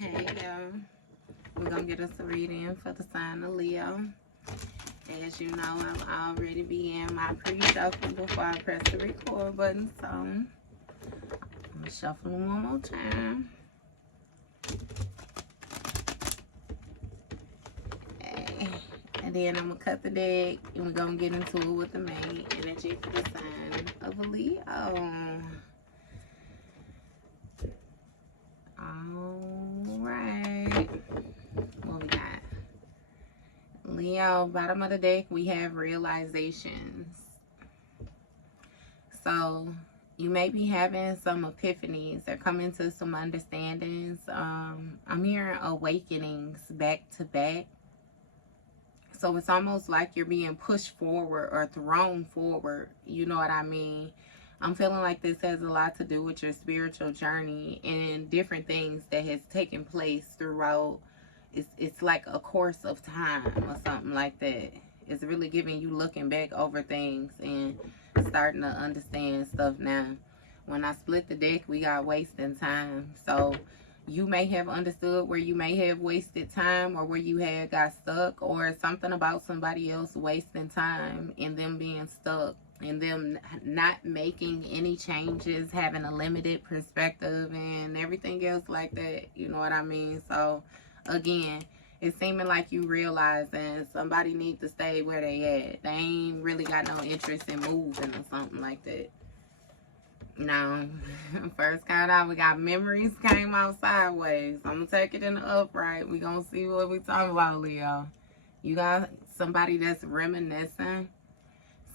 Hey, we're gonna get us a reading for the sign of Leo. As you know, I've already began my pre-shuffle before I press the record button, so I'm gonna shuffle them one more time. Okay. And then I'm gonna cut the deck and we're gonna get into it with the main energy for the sign of a Leo. Alright, what we got? Leo, bottom of the deck, we have realizations. So you may be having some epiphanies or coming to some understandings. I'm hearing awakenings back to back. So it's almost like you're being pushed forward or thrown forward. You know what I mean? I'm feeling like this has a lot to do with your spiritual journey and different things that has taken place throughout. It's like a course of time or something like that. It's really giving you looking back over things and starting to understand stuff now. When I split the deck, we got wasting time. So you may have understood where you may have wasted time or where you had got stuck, or something about somebody else wasting time and them being stuck and them not making any changes, having a limited perspective and everything else like that. You know what I mean? So again, it's seeming like you realizing somebody needs to stay where they at. They ain't really got no interest in moving or something like that. Now, first card out, we got memories came out sideways. I'm going to take it in the upright. We're going to see what we talking about, Leo. You got somebody that's reminiscing.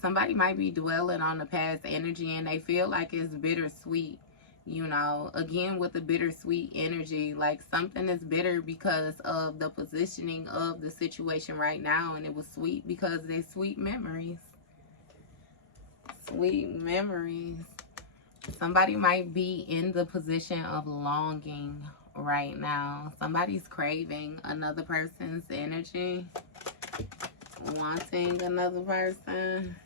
Somebody might be dwelling on the past energy and they feel like it's bittersweet. You know, again, with the bittersweet energy, like something is bitter because of the positioning of the situation right now. And it was sweet because they're sweet memories. Sweet memories. Somebody might be in the position of longing right now. Somebody's craving another person's energy. Wanting another person.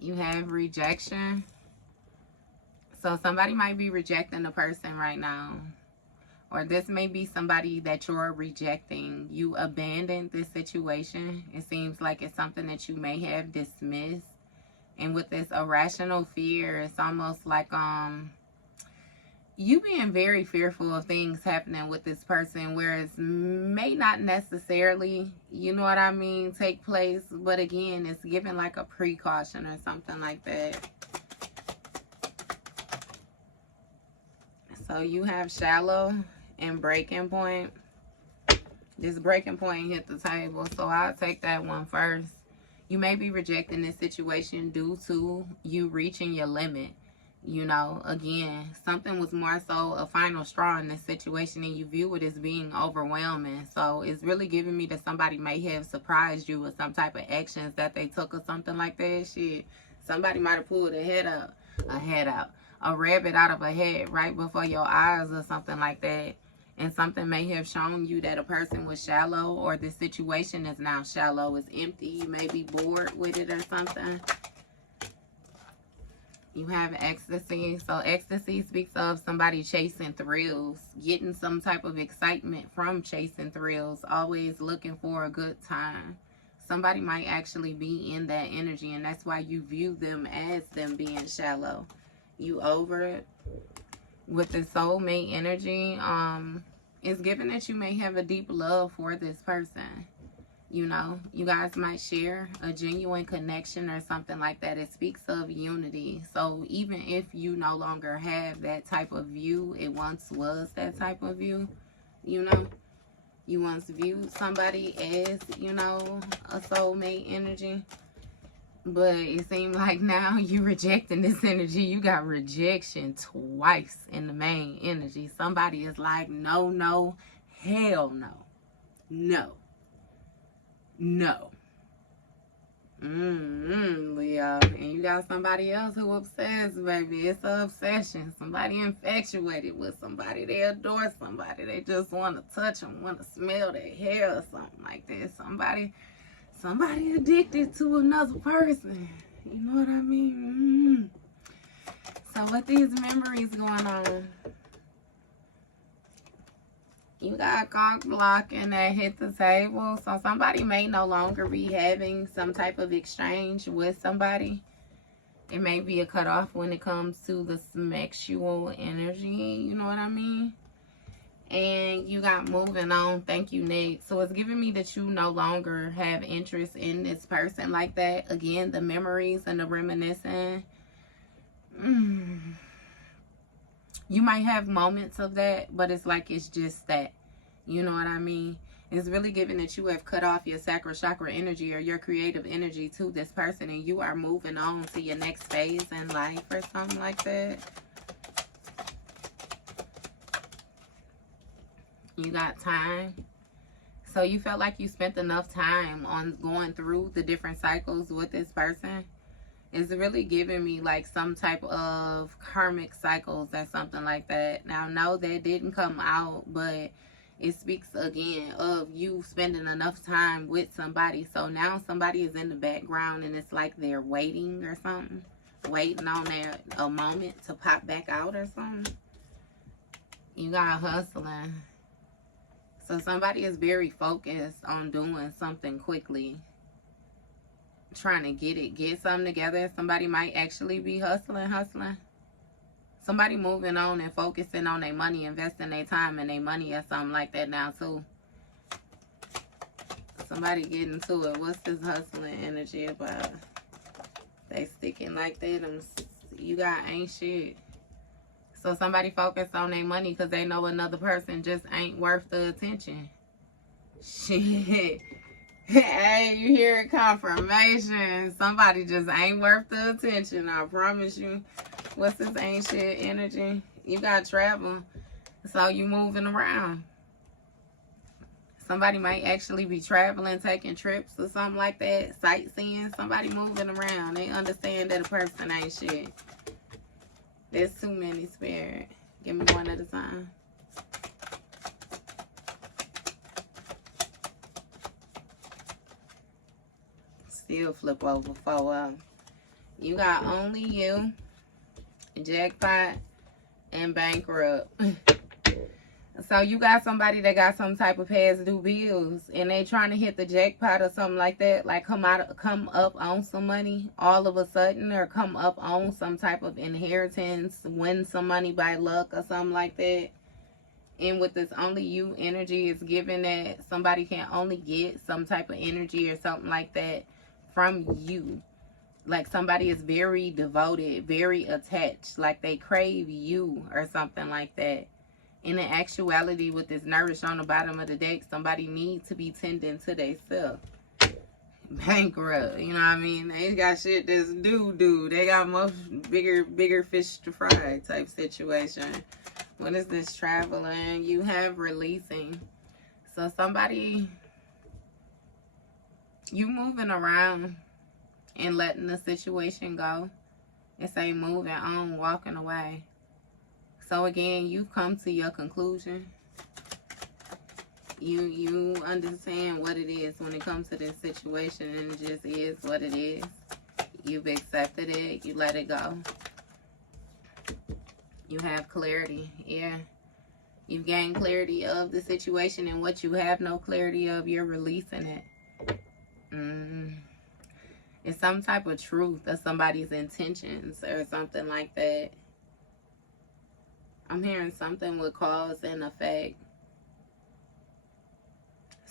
You have rejection. So somebody might be rejecting a person right now. Or this may be somebody that you're rejecting. You abandoned this situation. It seems like it's something that you may have dismissed. And with this irrational fear, it's almost like you being very fearful of things happening with this person, whereas may not necessarily, you know what I mean, take place. But again, it's given like a precaution or something like that. So you have shallow and breaking point. This breaking point hit the table, so I'll take that one first. You may be rejecting this situation due to you reaching your limit. You know, again, something was more so a final straw in this situation and you view it as being overwhelming. So it's really giving me that somebody may have surprised you with some type of actions that they took or something like that. Shit, somebody might have pulled a rabbit out of a hat right before your eyes or something like that. And something may have shown you that a person was shallow, or the situation is now shallow. It's empty. You may be bored with it or something. You have ecstasy. So ecstasy speaks of somebody chasing thrills, getting some type of excitement from chasing thrills, always looking for a good time. Somebody might actually be in that energy, and that's why you view them as them being shallow. You over it. With the soulmate energy, it's given that you may have a deep love for this person. You know, you guys might share a genuine connection or something like that. It speaks of unity. So even if you no longer have that type of view, it once was that type of view. You know, you once viewed somebody as, you know, a soulmate energy. But it seemed like now you rejecting this energy. You got rejection twice in the main energy. Somebody is like, no, no, hell no. No. No. Leo. And you got somebody else who obsessed, baby. It's an obsession. Somebody infatuated with somebody. They adore somebody. They just want to touch them, want to smell their hair or something like that. Somebody addicted to another person. You know what I mean? So with these memories going on, You got conch blocking that hit the table. So somebody may no longer be having some type of exchange with somebody. It may be a cutoff when it comes to the sexual energy. You know what I mean? And you got moving on. Thank you, Nick. So it's giving me that you no longer have interest in this person like that. Again, the memories and the reminiscing. You might have moments of that, but it's like it's just that. You know what I mean? It's really giving that you have cut off your sacral chakra energy or your creative energy to this person, and you are moving on to your next phase in life or something like that. You got time. So you felt like you spent enough time on going through the different cycles with this person. It's really giving me like some type of karmic cycles or something like that. Now, no, that didn't come out, but it speaks again of you spending enough time with somebody. So now somebody is in the background and it's like they're waiting or something. Waiting on a moment to pop back out or something. You got hustling. So somebody is very focused on doing something quickly. Trying to get something together. Somebody might actually be hustling. Somebody moving on and focusing on their money, investing their time and their money or something like that now too. Somebody getting to it. What's this hustling energy about? They sticking like that. You got ain't shit. So somebody focused on their money because they know another person just ain't worth the attention. Shit. Hey, you hear confirmation. Somebody just ain't worth the attention. I promise you. What's this ain't shit energy? You got travel. So you moving around. Somebody might actually be traveling, taking trips or something like that. Sightseeing. Somebody moving around. They understand that a person ain't shit. There's too many, Spirit. Give me one at a time. Still flip over 4 You got only you, jackpot, and bankrupt. So you got somebody that got some type of past due bills and they trying to hit the jackpot or something like that, like come up on some money all of a sudden, or come up on some type of inheritance, win some money by luck or something like that. And with this only you energy, is given that somebody can only get some type of energy or something like that from you. Like somebody is very devoted, very attached, like they crave you or something like that. In the actuality, with this nourish on the bottom of the deck, somebody needs to be tending to themselves. Bankrupt, you know what I mean? They got shit that's due. They got much bigger fish to fry type situation. What is this traveling? You have releasing. So somebody, you moving around and letting the situation go. It's a moving on, walking away. So again, you've come to your conclusion. You understand what it is when it comes to this situation, and it just is what it is. You've accepted it. You let it go. You have clarity. Yeah. You've gained clarity of the situation, and what you have no clarity of, you're releasing it. It's some type of truth of somebody's intentions or something like that. I'm hearing something with cause and effect.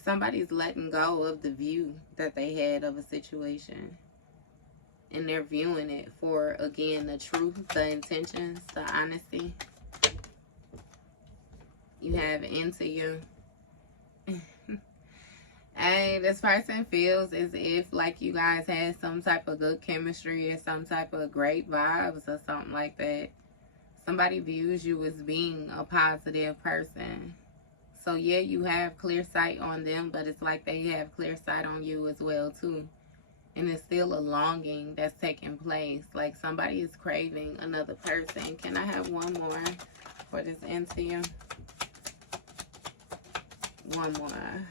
Somebody's letting go of the view that they had of a situation. And they're viewing it for, again, the truth, the intentions, the honesty. You have into you. Hey, this person feels as if like you guys had some type of good chemistry or some type of great vibes or something like that. Somebody views you as being a positive person. So yeah, you have clear sight on them, but it's like they have clear sight on you as well too. And it's still a longing that's taking place. Like somebody is craving another person. Can I have one more for this into you? One more.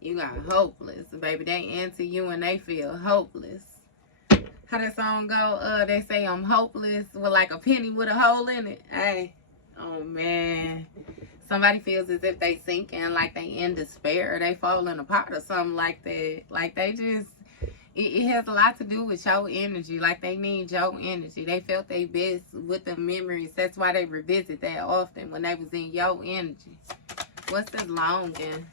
You got hopeless, baby. They into you and they feel hopeless. How that song go? They say I'm hopeless with like a penny with a hole in it. Hey, oh man. Somebody feels as if they sinking, like they in despair, they falling apart or something like that. Like they just, it has a lot to do with your energy. Like they need your energy. They felt they best with the memories. That's why they revisit that often when they was in your energy. What's this longing?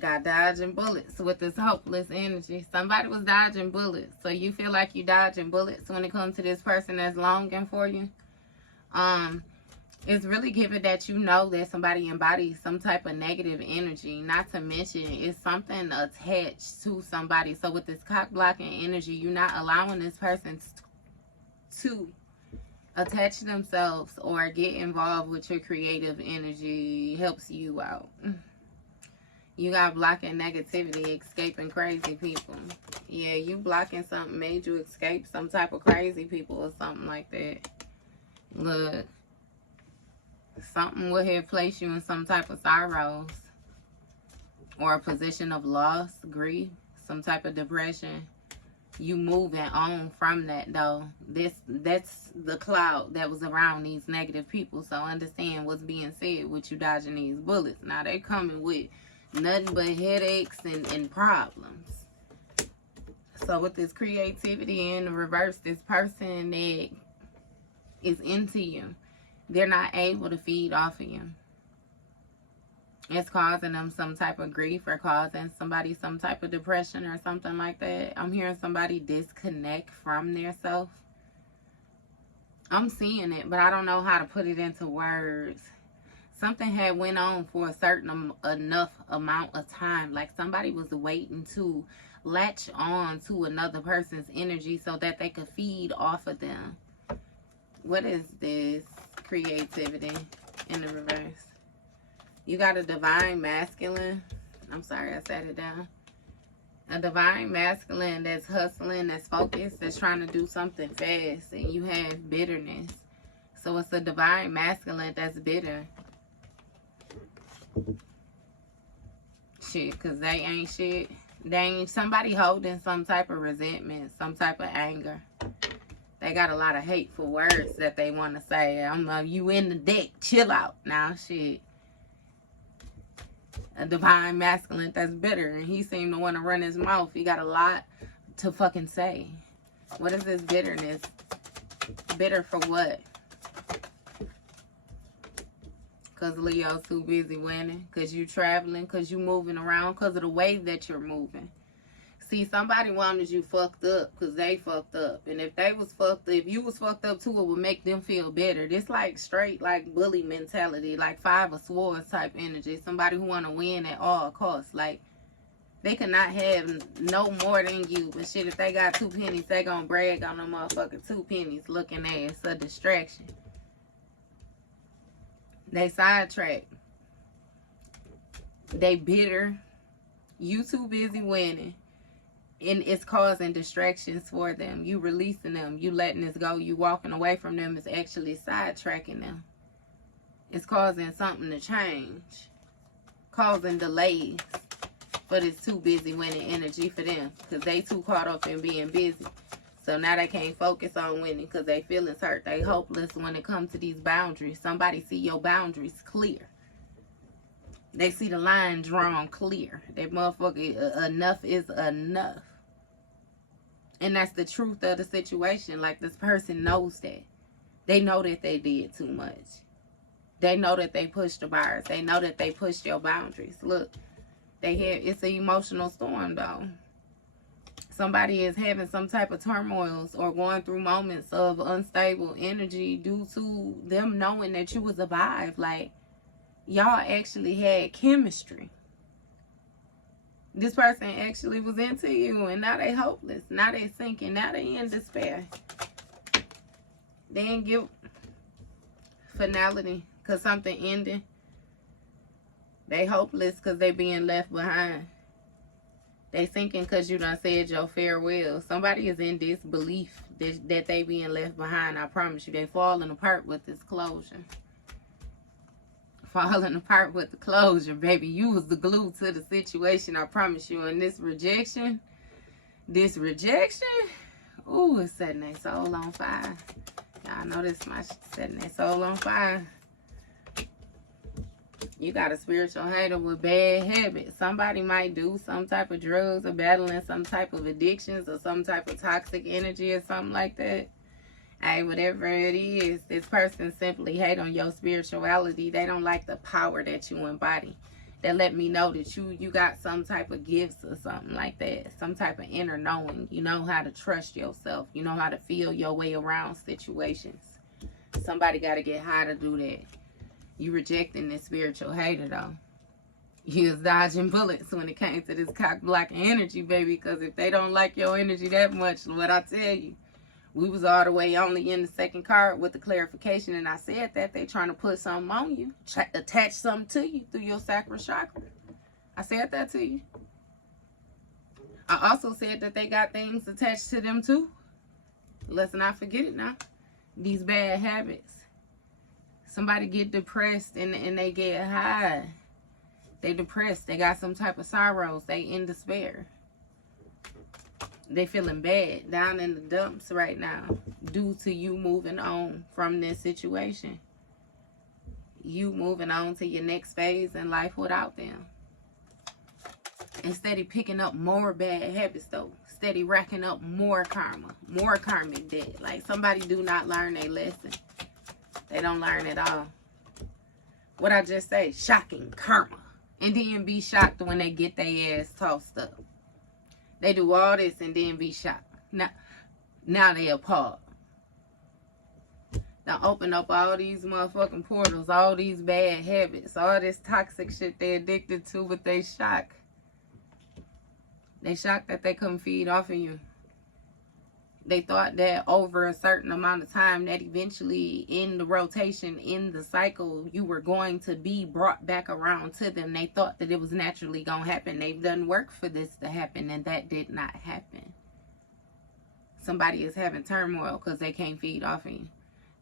Got dodging bullets with this hopeless energy. Somebody was dodging bullets. So you feel like you dodging bullets when it comes to this person that's longing for you. It's really given that you know that somebody embodies some type of negative energy. Not to mention, it's something attached to somebody. So with this cock blocking energy, you're not allowing this person to attach themselves or get involved with your creative energy. Helps you out. You got blocking negativity, escaping crazy people. Yeah, you blocking something made you escape some type of crazy people or something like that. Look. Something would have placed you in some type of sorrows or a position of loss, grief, some type of depression. You moving on from that though. That's the cloud that was around these negative people. So understand what's being said with you dodging these bullets. Now they coming with nothing but headaches and problems. So with this creativity in the reverse, this person that is into you, they're not able to feed off of you. It's causing them some type of grief or causing somebody some type of depression or something like that. I'm hearing somebody disconnect from their self. I'm seeing it, but I don't know how to put it into words. Something had went on for a certain enough amount of time. Like somebody was waiting to latch on to another person's energy so that they could feed off of them. What is this? Creativity in the reverse. You got a divine masculine. I'm sorry, I said it down. A divine masculine that's hustling, that's focused, that's trying to do something fast, and you have bitterness. So it's a divine masculine that's bitter. Shit, because they ain't shit. They ain't somebody holding some type of resentment, some type of anger. They got a lot of hateful words that they want to say. You in the deck, chill out. Now, shit. A divine masculine that's bitter. And he seemed to want to run his mouth. He got a lot to fucking say. What is this bitterness? Bitter for what? Because Leo's too busy winning. Because you traveling. Because you moving around. Because of the way that you're moving. See, somebody wanted you fucked up because they fucked up. And if they was fucked up, if you was fucked up too, it would make them feel better. This like straight like bully mentality, like Five of Swords type energy. Somebody who want to win at all costs. Like, they cannot have no more than you. But shit, if they got 2 pennies, they gonna brag on them motherfucking 2 pennies looking at it. It's a distraction. They sidetrack. They bitter. You too busy winning. And it's causing distractions for them. You releasing them. You letting this go. You walking away from them is actually sidetracking them. It's causing something to change. Causing delays. But it's too busy winning energy for them. Because they too caught up in being busy. So now they can't focus on winning because they feelings hurt. They hopeless when it comes to these boundaries. Somebody see your boundaries clear. They see the line drawn clear. That motherfucker, enough is enough. And that's the truth of the situation. Like, this person knows that. They know that they did too much. They know that they pushed the bars. They know that they pushed your boundaries. Look, it's an emotional storm, though. Somebody is having some type of turmoils or going through moments of unstable energy due to them knowing that you was a vibe. Like, y'all actually had chemistry. This person actually was into you, and now they hopeless. Now they sinking. Now they in despair. They ain't give finality because something ending. They hopeless because they being left behind. They sinking because you done said your farewell. Somebody is in disbelief that they being left behind. I promise you, they falling apart with this closure. Falling apart with the closure, baby. You was the glue to the situation, I promise you. And this rejection, ooh, it's setting their soul on fire. Y'all know this much, setting their soul on fire. You got a spiritual hater with bad habits. Somebody might do some type of drugs or battling some type of addictions or some type of toxic energy or something like that. Hey, whatever it is, this person simply hate on your spirituality. They don't like the power that you embody. That let me know that you got some type of gifts or something like that. Some type of inner knowing. You know how to trust yourself. You know how to feel your way around situations. Somebody got to get high to do that. You rejecting this spiritual hater, though. You was dodging bullets when it came to this cock blocking energy, baby. Because if they don't like your energy that much, what I tell you, we was all the way only in the second card with the clarification. And I said that they trying to put something on you. Attach something to you through your sacral chakra. I said that to you. I also said that they got things attached to them, too. Let's not forget it now. These bad habits. Somebody get depressed and they get high. They depressed. They got some type of sorrows. They in despair. They feeling bad, down in the dumps right now due to you moving on from this situation. You moving on to your next phase in life without them. Instead of picking up more bad habits, though. Steady racking up more karma, more karmic debt. Like somebody do not learn a lesson. They don't learn at all. What I just say, shocking karma. And then be shocked when they get their ass tossed up. They do all this and then be shocked. Now they appalled. Now open up all these motherfucking portals, all these bad habits, all this toxic shit they addicted to, but they shocked. They shocked that they couldn't feed off of you. They thought that over a certain amount of time that eventually in the rotation, in the cycle, you were going to be brought back around to them. They thought that it was naturally going to happen. They've done work for this to happen, and that did not happen. Somebody is having turmoil because they can't feed off of you.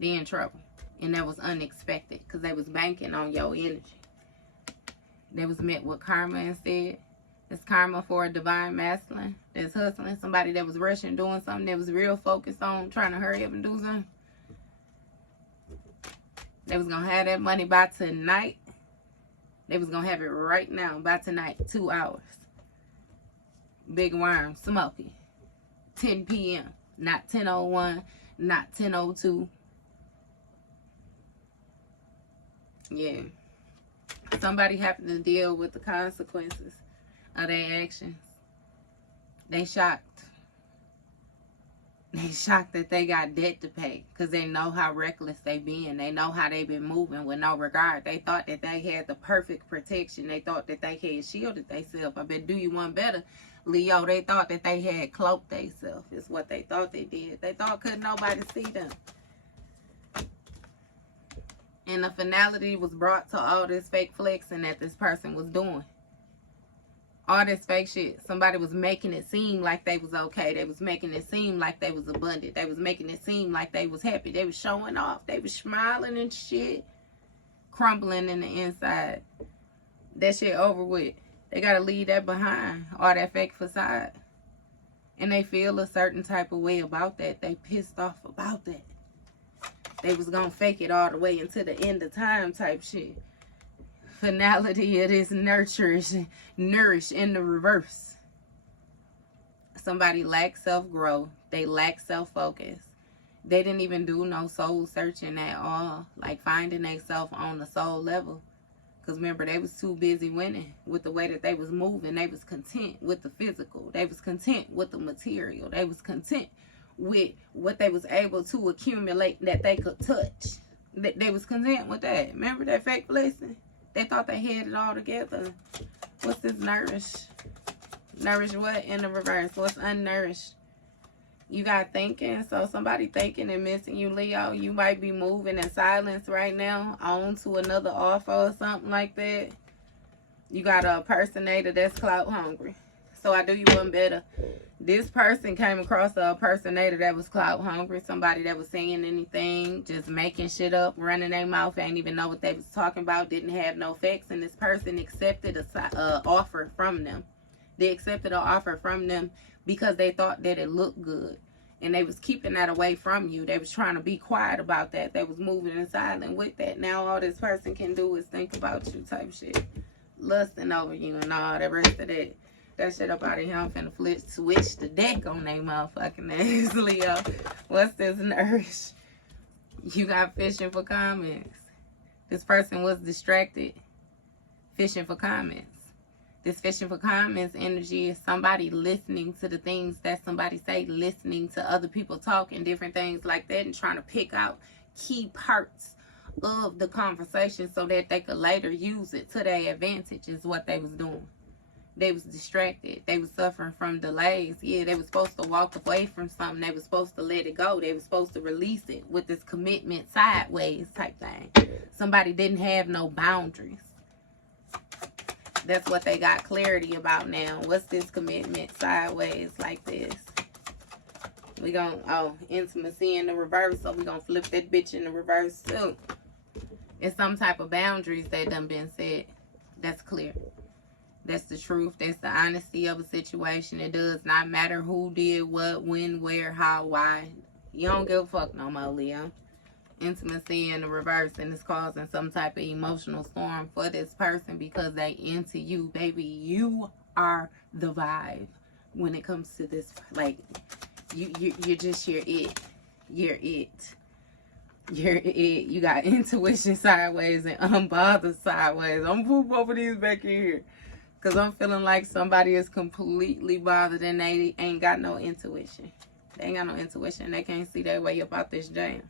They're in trouble. And that was unexpected because they was banking on your energy. They was met with karma instead. It's karma for a divine masculine that's hustling. Somebody that was rushing, doing something that was real focused on trying to hurry up and do something. They was going to have that money by tonight. They was going to have it right now by tonight. 2 hours. Big worm, smoky. 10 p.m. Not 10:01. Not 10:02. Yeah. Somebody having to deal with the consequences of their actions. They shocked. They shocked that they got debt to pay because they know how reckless they been. They know how they been moving with no regard. They thought that they had the perfect protection. They thought that they had shielded themselves. I bet do you one better, Leo. They thought that they had cloaked themselves. Is what they thought they did. They thought couldn't nobody see them. And the finality was brought to all this fake flexing that this person was doing. All this fake shit. Somebody was making it seem like they was okay. They was making it seem like they was abundant. They was making it seem like they was happy. They was showing off. They was smiling and shit. Crumbling in the inside. That shit over with. They got to leave that behind. All that fake facade. And they feel a certain type of way about that. They pissed off about that. They was going to fake it all the way until the end of time type shit. Finality of this nourish in the reverse. Somebody lacks self-growth. They lack self-focus. They didn't even do no soul searching at all. Like finding themselves on the soul level. Because remember, they was too busy winning with the way that they was moving. They was content with the physical. They was content with the material. They was content with what they was able to accumulate that they could touch. They was content with that. Remember that fake blessing? They thought they had it all together. What's this nourish? Nourish what in the reverse? What's unnourished? You got thinking. So somebody thinking and missing you, Leo. You might be moving in silence right now on to another offer or something like that. You got a impersonator that's clout hungry. So I do you one better. This person came across a impersonator that was clout hungry. Somebody that was saying anything, just making shit up, running their mouth, ain't even know what they was talking about, didn't have no facts. And this person accepted a offer from them. They accepted an offer from them because they thought that it looked good. And they was keeping that away from you. They was trying to be quiet about that. They was moving in silence with that. Now all this person can do is think about you type shit. Lusting over you and all the rest of that. That shit up out of here. I'm finna switch the deck on they motherfucking ass, Leo. What's this nourish? You got fishing for comments. This person was distracted. Fishing for comments. This fishing for comments energy is somebody listening to the things that somebody say, listening to other people talk and different things like that, and trying to pick out key parts of the conversation so that they could later use it to their advantage is what they was doing. They was distracted. They was suffering from delays. Yeah, they was supposed to walk away from something. They was supposed to let it go. They was supposed to release it with this commitment sideways type thing. Somebody didn't have no boundaries. That's what they got clarity about now. What's this commitment sideways like this? We gonna, intimacy in the reverse. So we gonna flip that bitch in the reverse too. It's some type of boundaries that done been set. That's clear. That's the truth. That's the honesty of a situation. It does not matter who did what, when, where, how, why. You don't give a fuck no more, Leo. Intimacy in the reverse, and it's causing some type of emotional storm for this person because they into you, baby. You are the vibe when it comes to this. Like, you're just, you're it. You're it. You're it. You got intuition sideways and unbothered sideways. I'm poop over these back in here because I'm feeling like somebody is completely bothered and they ain't got no intuition. They ain't got no intuition. They can't see their way up out this jam.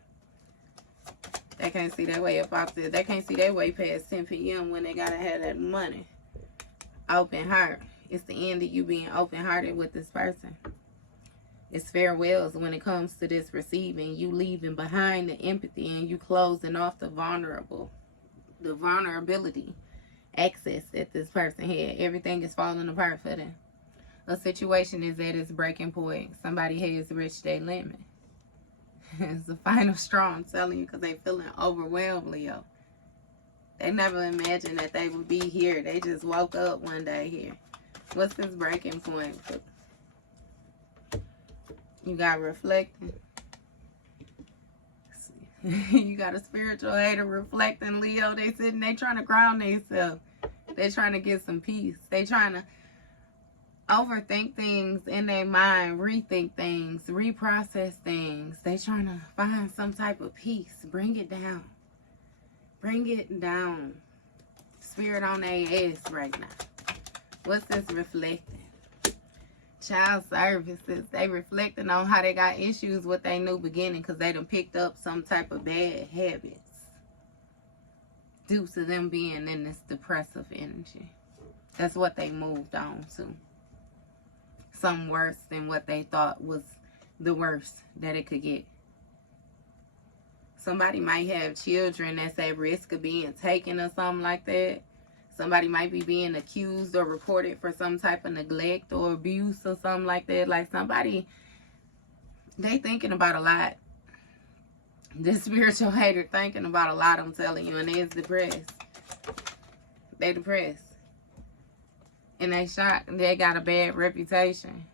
They can't see their way up out there. They can't see their way past 10 p.m. when they gotta have that money. Open heart. It's the end of you being open-hearted with this person. It's farewells when it comes to this receiving. You leaving behind the empathy and you closing off the vulnerability access that this person had. Everything is falling apart for them. A situation is at its breaking point. Somebody has reached their limit. It's the final straw, I'm telling you, because they feeling overwhelmed, Leo. They never imagined that they would be here. They just woke up one day here. What's this breaking point? You got reflecting. You got a spiritual hater reflecting, Leo. They sitting, they trying to ground themselves. They trying to get some peace. They trying to overthink things in their mind, rethink things, reprocess things. They trying to find some type of peace. Bring it down. Bring it down. Spirit on their ass right now. What's this reflecting? Child services. They reflecting on how they got issues with their new beginning because they done picked up some type of bad habits due to them being in this depressive energy. That's what they moved on to. Some worse than what they thought was the worst that it could get. Somebody might have children that's at risk of being taken or something like that. Somebody might be being accused or reported for some type of neglect or abuse or something like that. Like somebody, they thinking about a lot. This spiritual hater thinking about a lot, I'm telling you, and they're depressed. They depressed. And they shocked. They got a bad reputation.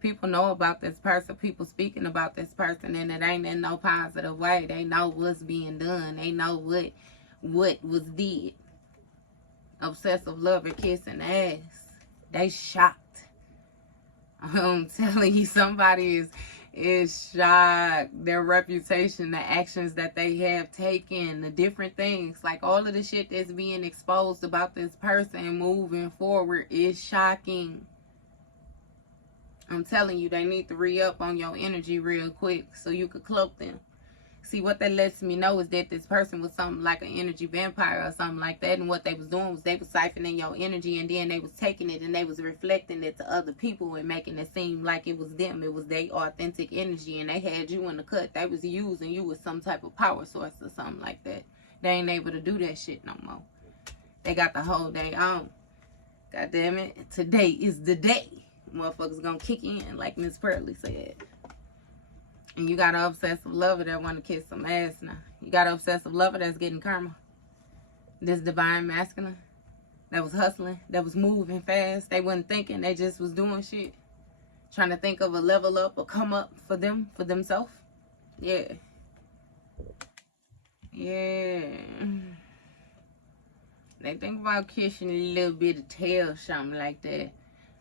People know about this person. People speaking about this person, and it ain't in no positive way. They know what's being done. They know what was did. Obsessive lover kissing ass. They shocked. I'm telling you, somebody is shocked. Their reputation, the actions that they have taken, the different things, like all of the shit that's being exposed about this person moving forward is shocking. I'm telling you, they need to re-up on your energy real quick so you could cloak them. See, what that lets me know is that this person was something like an energy vampire or something like that. And what they was doing was they was siphoning your energy, and then they was taking it and they was reflecting it to other people and making it seem like it was them. It was their authentic energy, and they had you in the cut. They was using you as some type of power source or something like that. They ain't able to do that shit no more. They got the whole day on. God damn it. Today is the day. Motherfuckers gonna kick in, like Miss Pearly said. And you got an obsessive lover that want to kiss some ass now. You got an obsessive lover that's getting karma. This divine masculine that was hustling, that was moving fast. They wasn't thinking, they just was doing shit. Trying to think of a level up or come up for them, for themselves. Yeah. Yeah. They think about kissing a little bit of tail, something like that,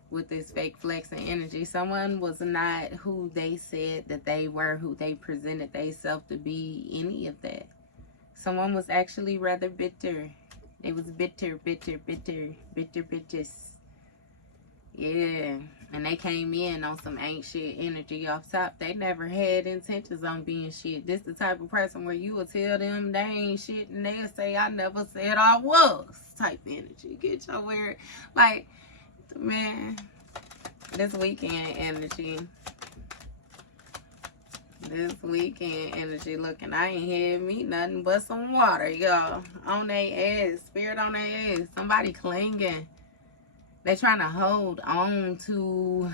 with this fake flexing energy. Someone was not who they said that they were, who they presented themselves to be, any of that. Someone was actually rather bitter. They was bitter. Yeah. And they came in on some ain't shit energy off top. They never had intentions on being shit. This the type of person where you will tell them they ain't shit and they'll say, I never said I was, type energy. Get your weird, like, man, this weekend energy. This weekend energy looking, I ain't had me nothing but some water, y'all. On their ass, spirit on their ass. Somebody clinging. They trying to hold on to,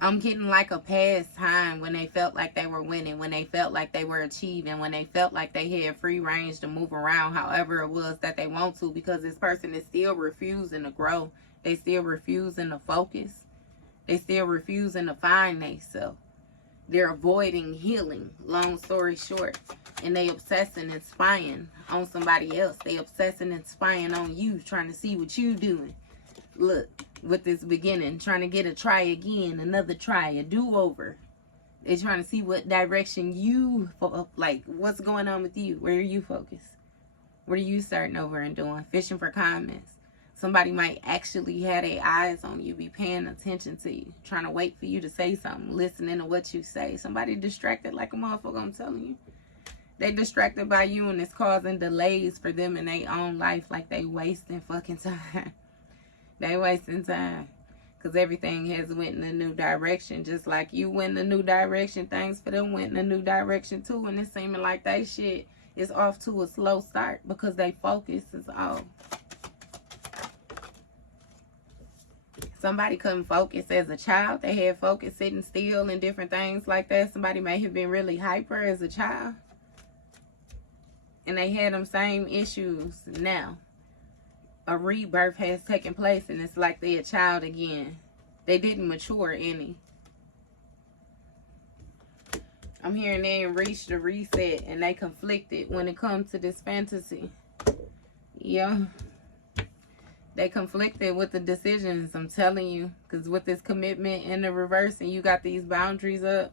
I'm getting like a past time when they felt like they were winning, when they felt like they were achieving, when they felt like they had free range to move around however it was that they want to, because this person is still refusing to grow. They still refusing to focus. They still refusing to find themselves. They're avoiding healing, long story short. And they obsessing and spying on somebody else. They obsessing and spying on you, trying to see what you doing. Look, with this beginning, trying to get a try again, another try, a do-over. They're trying to see what direction you, like, what's going on with you? Where are you focused? What are you starting over and doing? Fishing for comments. Somebody might actually have their eyes on you, be paying attention to you, trying to wait for you to say something, listening to what you say. Somebody distracted like a motherfucker, I'm telling you. They distracted by you, and it's causing delays for them in their own life, like they wasting fucking time. They wasting time. Because everything has went in a new direction. Just like you went in a new direction, things for them went in a new direction too. And it's seeming like they shit is off to a slow start because they focus is off. Somebody couldn't focus as a child. They had focus sitting still and different things like that. Somebody may have been really hyper as a child. And they had them same issues now. A rebirth has taken place and it's like they're a child again. They didn't mature any. I'm hearing they reached the reset and they conflicted when it comes to this fantasy. Yeah. They conflicted with the decisions, I'm telling you. Because with this commitment in the reverse and you got these boundaries up.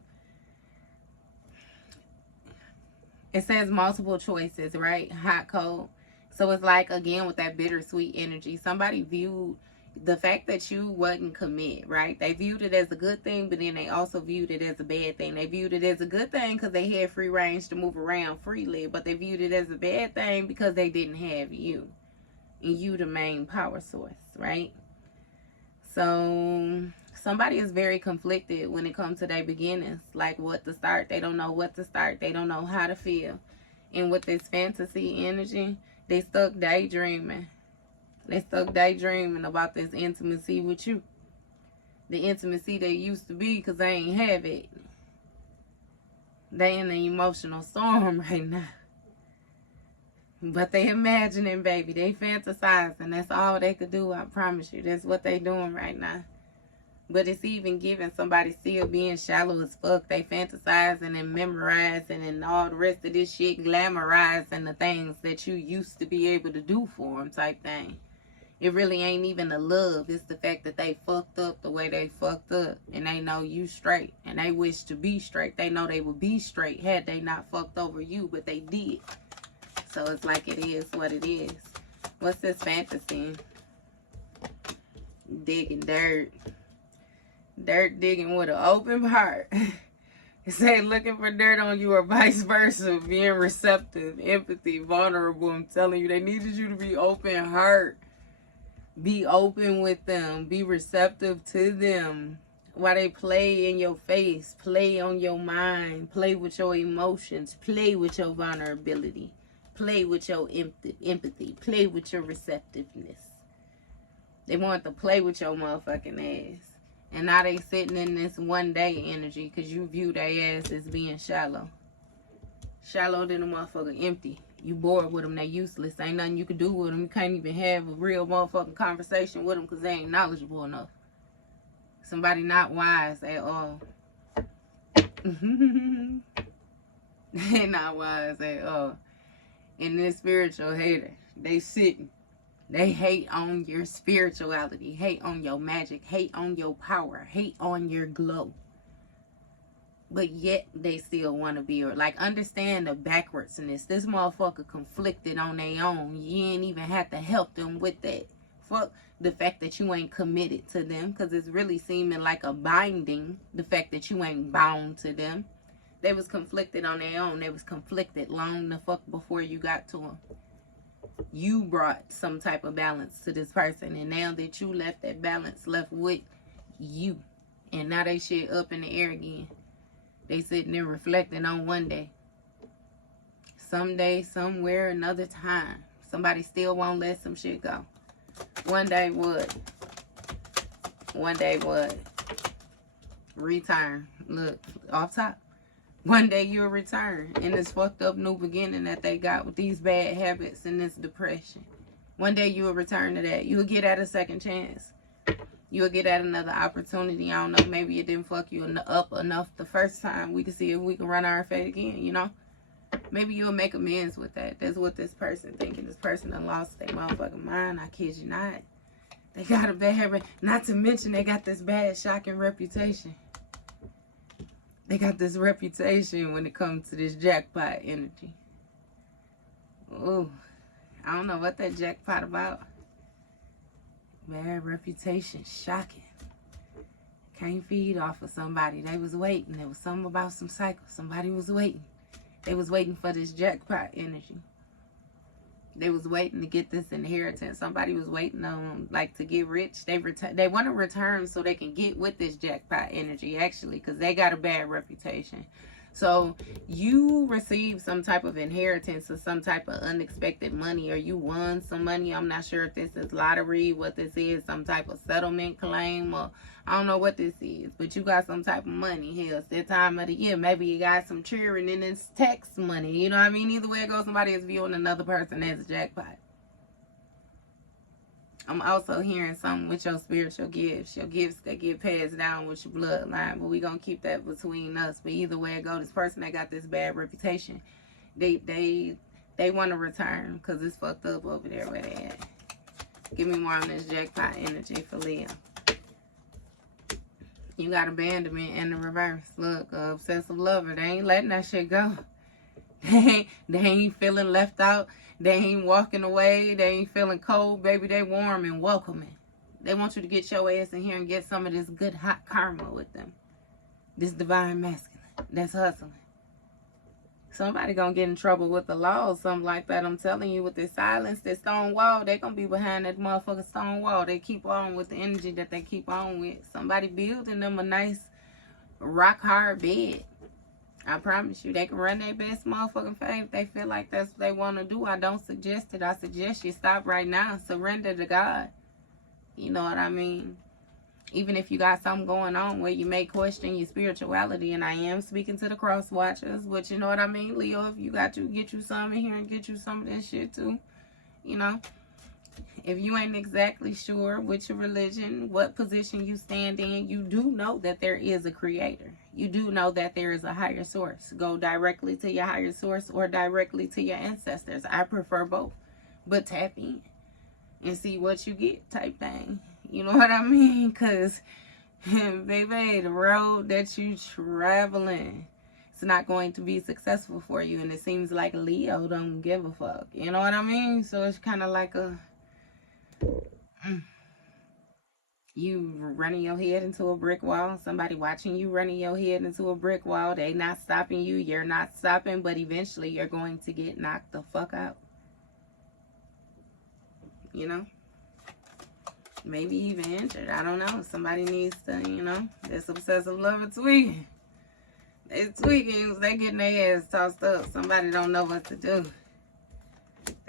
It says multiple choices, right? Hot, cold. So it's like, again, with that bittersweet energy. Somebody viewed the fact that you wasn't commit, right? They viewed it as a good thing, but then they also viewed it as a bad thing. They viewed it as a good thing because they had free range to move around freely. But they viewed it as a bad thing because they didn't have you. And you the main power source, right? So somebody is very conflicted when it comes to their beginnings. Like what to start. They don't know what to start. They don't know how to feel. And with this fantasy energy, they stuck daydreaming. They stuck daydreaming about this intimacy with you. The intimacy they used to be because they ain't have it. They in an emotional storm right now. But they imagining, baby. They fantasizing. That's all they could do, I promise you. That's what they doing right now. But it's even giving somebody still being shallow as fuck. They fantasizing and memorizing and all the rest of this shit, glamorizing the things that you used to be able to do for them type thing. It really ain't even the love. It's the fact that they fucked up the way they fucked up. And they know you straight. And they wish to be straight. They know they would be straight had they not fucked over you. But they did. So it's like it is what it is. What's this fantasy? Digging dirt. Dirt digging with an open heart. It say looking for dirt on you or vice versa. Being receptive, empathy, vulnerable. I'm telling you, they needed you to be open heart. Be open with them. Be receptive to them. While they play in your face. Play on your mind. Play with your emotions. Play with your vulnerability. Play with your empathy. Play with your receptiveness. They want to play with your motherfucking ass. And now they sitting in this one day energy because you view their ass as being shallow. Shallow than a motherfucker, empty. You bored with them, they useless. Ain't nothing you can do with them. You can't even have a real motherfucking conversation with them because they ain't knowledgeable enough. Somebody not wise at all. They not wise at all. And this spiritual hater, they sitting. They hate on your spirituality, hate on your magic, hate on your power, hate on your glow. But yet they still want to be, or like, understand the backwardsness. This motherfucker conflicted on their own. You ain't even have to help them with that. Fuck the fact that you ain't committed to them, because it's really seeming like a binding. The fact that you ain't bound to them. They was conflicted on their own. They was conflicted long the fuck before you got to them. You brought some type of balance to this person, and now that you left that balance left with you, and now they shit up in the air again. They sitting there reflecting on one day, someday, somewhere, another time. Somebody still won't let some shit go. One day what? One day what? Return. Look, off top. One day you'll return in this fucked up new beginning that they got with these bad habits and this depression. One day you will return to that. You will get at a second chance. You will get at another opportunity. I don't know, maybe it didn't fuck you up enough the first time. We can see if we can run our fate again, you know? Maybe you'll make amends with that. That's what this person thinking. This person done lost their motherfucking mind. I kid you not. They got a bad habit. Not to mention they got this bad, shocking reputation. They got this reputation when it comes to this jackpot energy. Ooh, I don't know what that jackpot about. Bad reputation, shocking. Can't feed off of somebody. They was waiting. There was something about some cycle. Somebody was waiting. They was waiting for this jackpot energy. They was waiting to get this inheritance. Somebody was waiting on, like, to get rich. They want to return so they can get with this jackpot energy, actually, because they got a bad reputation. So you received some type of inheritance or some type of unexpected money, or you won some money. I'm not sure if this is lottery, what this is, some type of settlement claim, or I don't know what this is, but you got some type of money. Hell, it's that time of the year. Maybe you got some cheering and it's tax money. You know what I mean? Either way it goes, somebody is viewing another person as a jackpot. I'm also hearing something with your spiritual gifts. Your gifts that get passed down with your bloodline. But we going to keep that between us. But either way it goes, this person that got this bad reputation, they want to return because it's fucked up over there where they at. Give me more on this jackpot energy for Leo. You got abandonment in the reverse. Look, obsessive lover. They ain't letting that shit go. They ain't feeling left out. They ain't walking away. They ain't feeling cold, baby. They warm and welcoming. They want you to get your ass in here and get some of this good hot karma with them. This divine masculine that's hustling. Somebody gonna get in trouble with the law or something like that. I'm telling you, with this silence, this stone wall, they gonna be behind that motherfucking stone wall. They keep on with the energy that they keep on with. Somebody building them a nice rock hard bed. I promise you, they can run their best motherfucking faith if they feel like that's what they want to do. I don't suggest it. I suggest you stop right now and surrender to God. You know what I mean? Even if you got something going on where you may question your spirituality, and I am speaking to the cross watchers, but you know what I mean, Leo, if you got to get you some in here and get you some of that shit too, you know? If you ain't exactly sure with your religion, what position you stand in, you do know that there is a creator. You do know that there is a higher source. Go directly to your higher source or directly to your ancestors. I prefer both. But tap in and see what you get type thing. You know what I mean? Because, baby, the road that you traveling, it's not going to be successful for you. And it seems like Leo don't give a fuck. You know what I mean? So it's kind of like a... You running your head into a brick wall. Somebody watching you running your head into a brick wall. They not stopping you. You're not stopping. But eventually you're going to get knocked the fuck out. You know? Maybe even injured. I don't know. Somebody needs to, you know. This obsessive lover tweaking. They tweaking. They getting their ass tossed up. Somebody don't know what to do.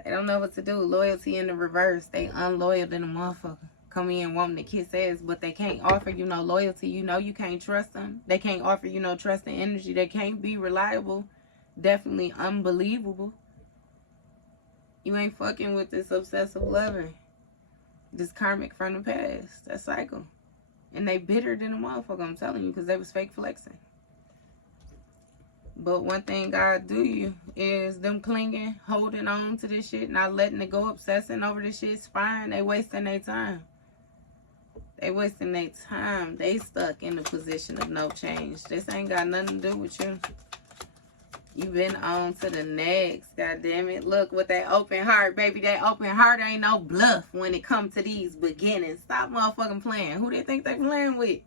They don't know what to do. Loyalty in the reverse. They unloyal than a motherfucker. Come in wanting to kiss ass, but they can't offer you no loyalty. You know you can't trust them. They can't offer you no trust and energy. They can't be reliable. Definitely unbelievable. You ain't fucking with this obsessive lover. This karmic from the past. That cycle. And they bitter than a motherfucker, I'm telling you, because they was fake flexing. But one thing God do you is them clinging, holding on to this shit, not letting it go, obsessing over this shit's fine. They wasting their time. They wasting their time. They stuck in the position of no change. This ain't got nothing to do with you. You been on to the next. God damn it. Look, with that open heart, baby. That open heart ain't no bluff when it comes to these beginnings. Stop motherfucking playing. Who they think they playing with?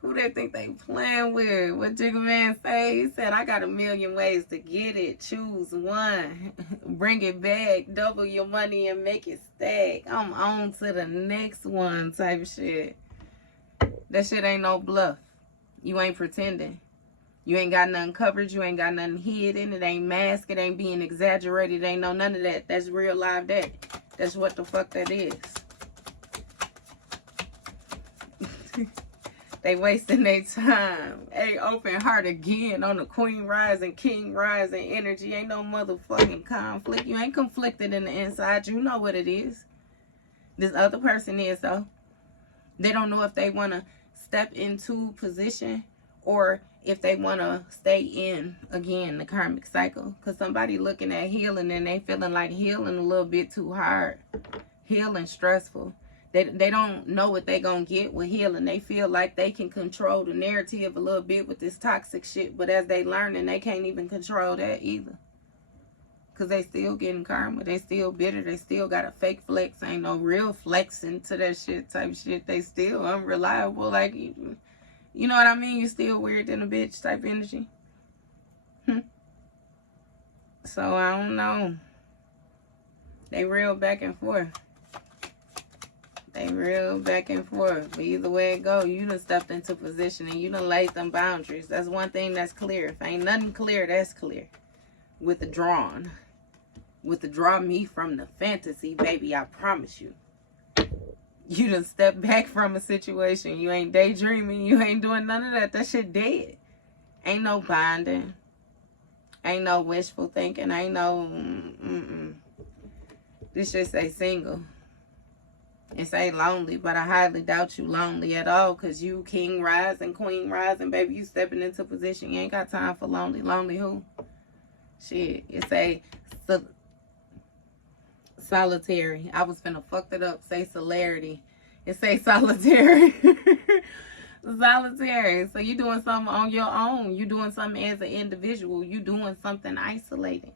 Who they think they playing with? What Jigga Man say? He said, I got a million ways to get it. Choose one. Bring it back. Double your money and make it stack. I'm on to the next one type shit. That shit ain't no bluff. You ain't pretending. You ain't got nothing covered. You ain't got nothing hidden. It ain't masked. It ain't being exaggerated. It ain't no none of that. That's real live that. That's what the fuck that is. They wasting their time. Hey, open heart again on the Queen Rising, King Rising energy. Ain't no motherfucking conflict. You ain't conflicted in the inside. You know what it is. This other person is, though. They don't know if they want to step into position or if they want to stay in, again, the karmic cycle. Because somebody looking at healing and they feeling like healing a little bit too hard. Healing stressful. They don't know what they gonna get with healing. They feel like they can control the narrative a little bit with this toxic shit. But as they learning, they can't even control that either. Because they still getting karma. They still bitter. They still got a fake flex. Ain't no real flexing to that shit type shit. They still unreliable. Like, you know what I mean? You still weird than a bitch type energy. So, I don't know. They real back and forth. They real back and forth. But either way it go, you done stepped into position and you done laid them boundaries. That's one thing that's clear. If ain't nothing clear, that's clear. With the drawn. With the draw me from the fantasy, baby, I promise you. You done stepped back from a situation. You ain't daydreaming. You ain't doing none of that. That shit dead. Ain't no bonding. Ain't no wishful thinking. Ain't no... This shit say single. It say lonely, but I highly doubt you lonely at all, because you king rising, queen rising, baby, you stepping into position. You ain't got time for lonely. Lonely who? Shit. It say solitary. I was finna fuck it up. Say celerity. It say solitary. Solitary. So you doing something on your own. You doing something as an individual. You doing something isolated.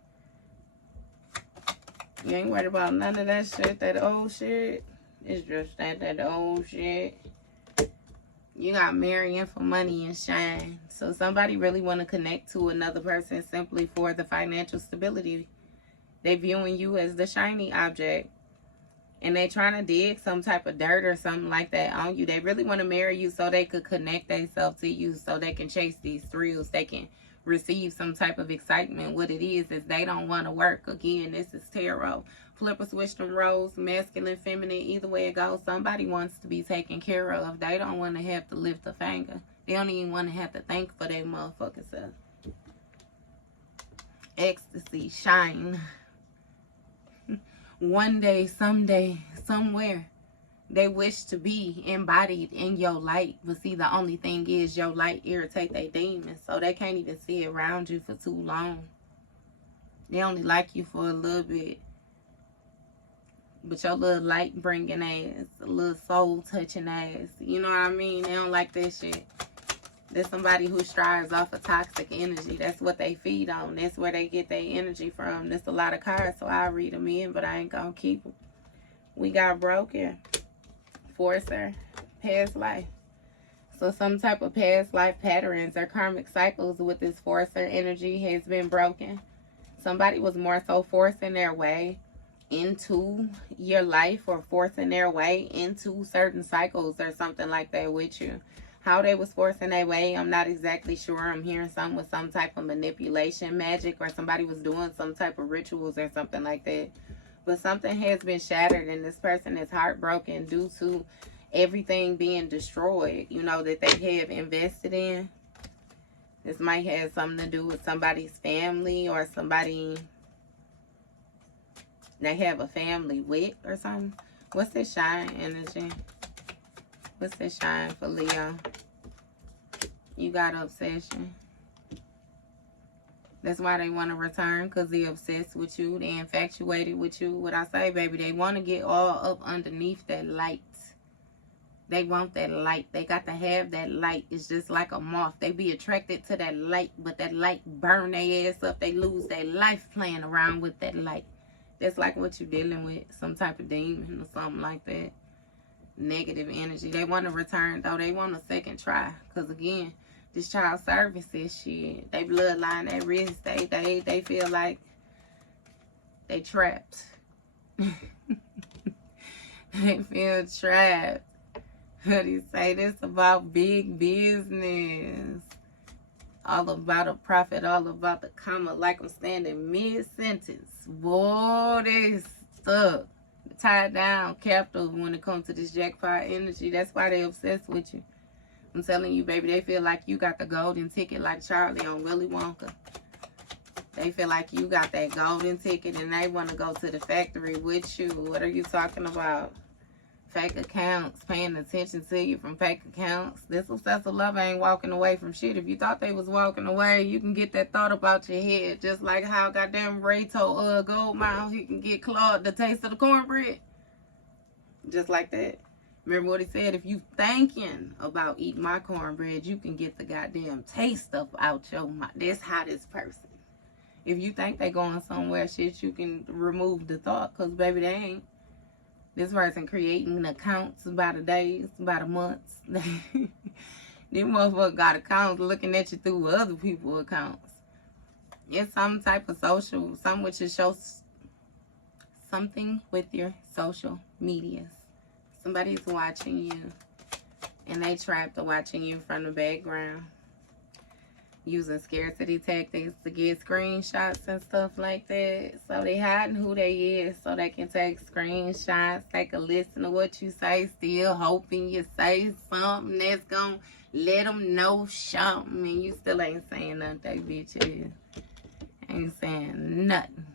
You ain't worried about none of that shit, that old shit. It's just that old shit. You got marrying for money and shine. So somebody really want to connect to another person simply for the financial stability. They viewing you as the shiny object. And they trying to dig some type of dirt or something like that on you. They really want to marry you so they could connect themselves to you. So they can chase these thrills. They can receive some type of excitement. What it is they don't want to work. Again, this is tarot. Flip or switch them roles, masculine, feminine, either way it goes. Somebody wants to be taken care of. They don't want to have to lift a finger. They don't even want to have to think for their motherfucking self. Ecstasy, shine. One day, someday, somewhere, they wish to be embodied in your light. But see, the only thing is your light irritate their demons. So they can't even see around you for too long. They only like you for a little bit. But your little light bringing ass, a little soul touching ass, you know what I mean? They don't like that shit. There's somebody who strives off of toxic energy. That's what they feed on. That's where they get their energy from. There's a lot of cards, so I'll read them in, but I ain't gonna keep them. We got broken. Forcer. Past life. So some type of past life patterns or karmic cycles with this forcer energy has been broken. Somebody was more so forcing their way into your life or forcing their way into certain cycles or something like that with you. How they was forcing their way, I'm not exactly sure. I'm hearing something with some type of manipulation magic, or somebody was doing some type of rituals or something like that. But something has been shattered and this person is heartbroken due to everything being destroyed, you know, that they have invested in. This might have something to do with somebody's family or somebody they have a family with or something. What's this shine energy? What's the shine for Leo? You got obsession. That's why they want to return, because they're obsessed with you. They infatuated with you. What I say, baby, they want to get all up underneath that light. They want that light. They got to have that light. It's just like a moth. They be attracted to that light, but that light burn their ass up. They lose their life playing around with that light. That's like what you're dealing with. Some type of demon or something like that. Negative energy. They want to return, though. They want a second try. Because, again, this child services shit. They bloodline at risk. They feel like they trapped. They feel trapped. What do you say? This about big business. All about a profit. All about the comma. Like I'm standing mid-sentence. Boy, they stuck. Tied down, captive when it comes to this jackpot energy. That's why they obsessed with you. I'm telling you, baby, they feel like you got the golden ticket like Charlie on Willy Wonka. They feel like you got that golden ticket and they want to go to the factory with you. What are you talking about? Fake accounts, paying attention to you from fake accounts. This obsessive lover ain't walking away from shit. If you thought they was walking away, you can get that thought about your head. Just like how goddamn Ray told Goldmouth he can get Claude the taste of the cornbread. Just like that. Remember what he said? If you thinking about eating my cornbread, you can get the goddamn taste stuff out your mouth. That's how this person. If you think they going somewhere, shit, you can remove the thought. Because, baby, they ain't. This person creating accounts by the days, by the months. Them motherfuckers got accounts looking at you through other people's accounts. It's some type of social, something with your show, something with your social medias. Somebody's watching you, and they trapped watching you from the background. Using scarcity tactics to get screenshots and stuff like that. So they hiding who they is so they can take screenshots, take a listen to what you say, still hoping you say something that's gonna let them know something. And you still ain't saying nothing, that bitch is. Ain't saying nothing.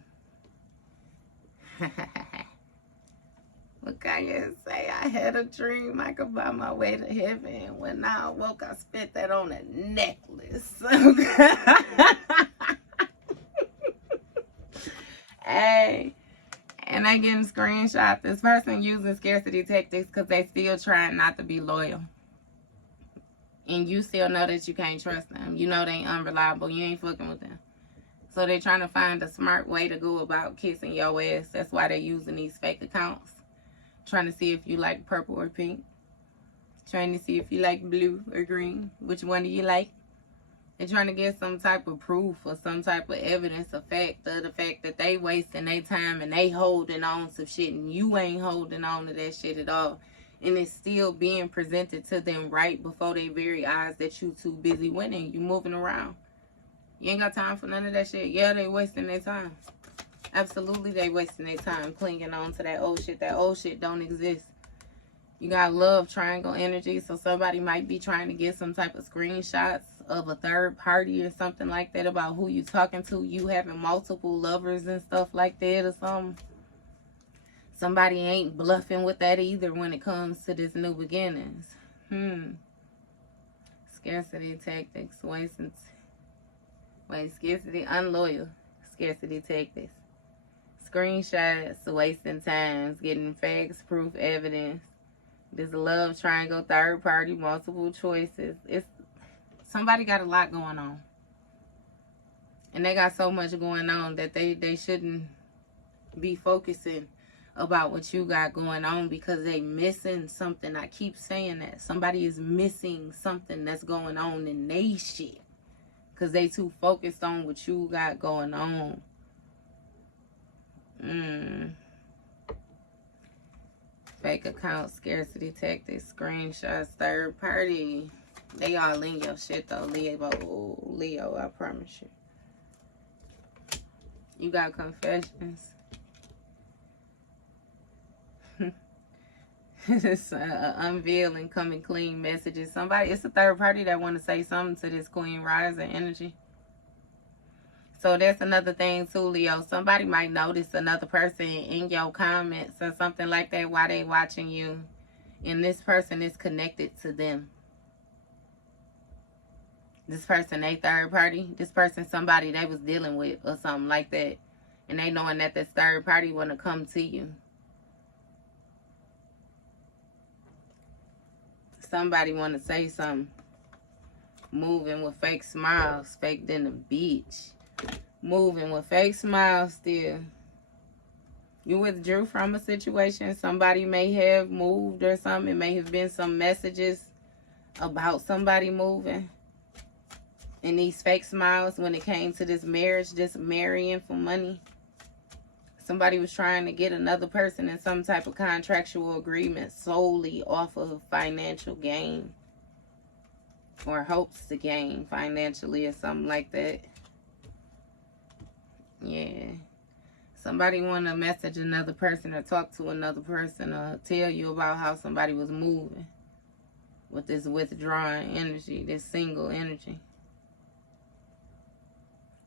What can you say? I had a dream I could buy my way to heaven. When I awoke, I spent that on a necklace. Hey, and I getting screenshots. This person using scarcity tactics because they still trying not to be loyal. And you still know that you can't trust them. You know they ain't unreliable. You ain't fucking with them. So they trying to find a smart way to go about kissing your ass. That's why they using these fake accounts. Trying to see if you like purple or pink. Trying to see if you like blue or green. Which one do you like? They're trying to get some type of proof or some type of evidence of fact of the fact that they wasting their time and they holding on to shit and you ain't holding on to that shit at all. And it's still being presented to them right before their very eyes that you too busy winning. You moving around. You ain't got time for none of that shit. Yeah, they wasting their time. Absolutely, they wasting their time clinging on to that old shit. That old shit don't exist. You got love triangle energy, so somebody might be trying to get some type of screenshots of a third party or something like that about who you talking to. You having multiple lovers and stuff like that or something. Somebody ain't bluffing with that either when it comes to this new beginnings. Scarcity tactics, scarcity, unloyal, scarcity tactics. Screenshots, wasting times, getting facts, proof, evidence. This love triangle, third party, multiple choices. It's somebody got a lot going on. And they got so much going on that they shouldn't be focusing about what you got going on because they missing something. I keep saying that. Somebody is missing something that's going on in they shit. Because they too focused on what you got going on. Fake account, scarcity tactics, screenshots, third party. They all in your shit though, Leo, I promise you. You got confessions. It's unveiling, coming clean messages. It's a third party that want to say something to this Queen Rising energy. So that's another thing too, Leo. Somebody might notice another person in your comments or something like that while they watching you. And this person is connected to them. This person, they third party. This person, somebody they was dealing with or something like that. And they knowing that this third party want to come to you. Somebody want to say something. Moving with fake smiles. Fake than a bitch. Moving with fake smiles still. You withdrew from a situation. Somebody may have moved or something. It may have been some messages about somebody moving. And these fake smiles when it came to this marriage, this marrying for money. Somebody was trying to get another person in some type of contractual agreement solely off of financial gain. Or hopes to gain financially or something like that. Yeah. Somebody want to message another person or talk to another person or tell you about how somebody was moving. With this withdrawing energy, this single energy.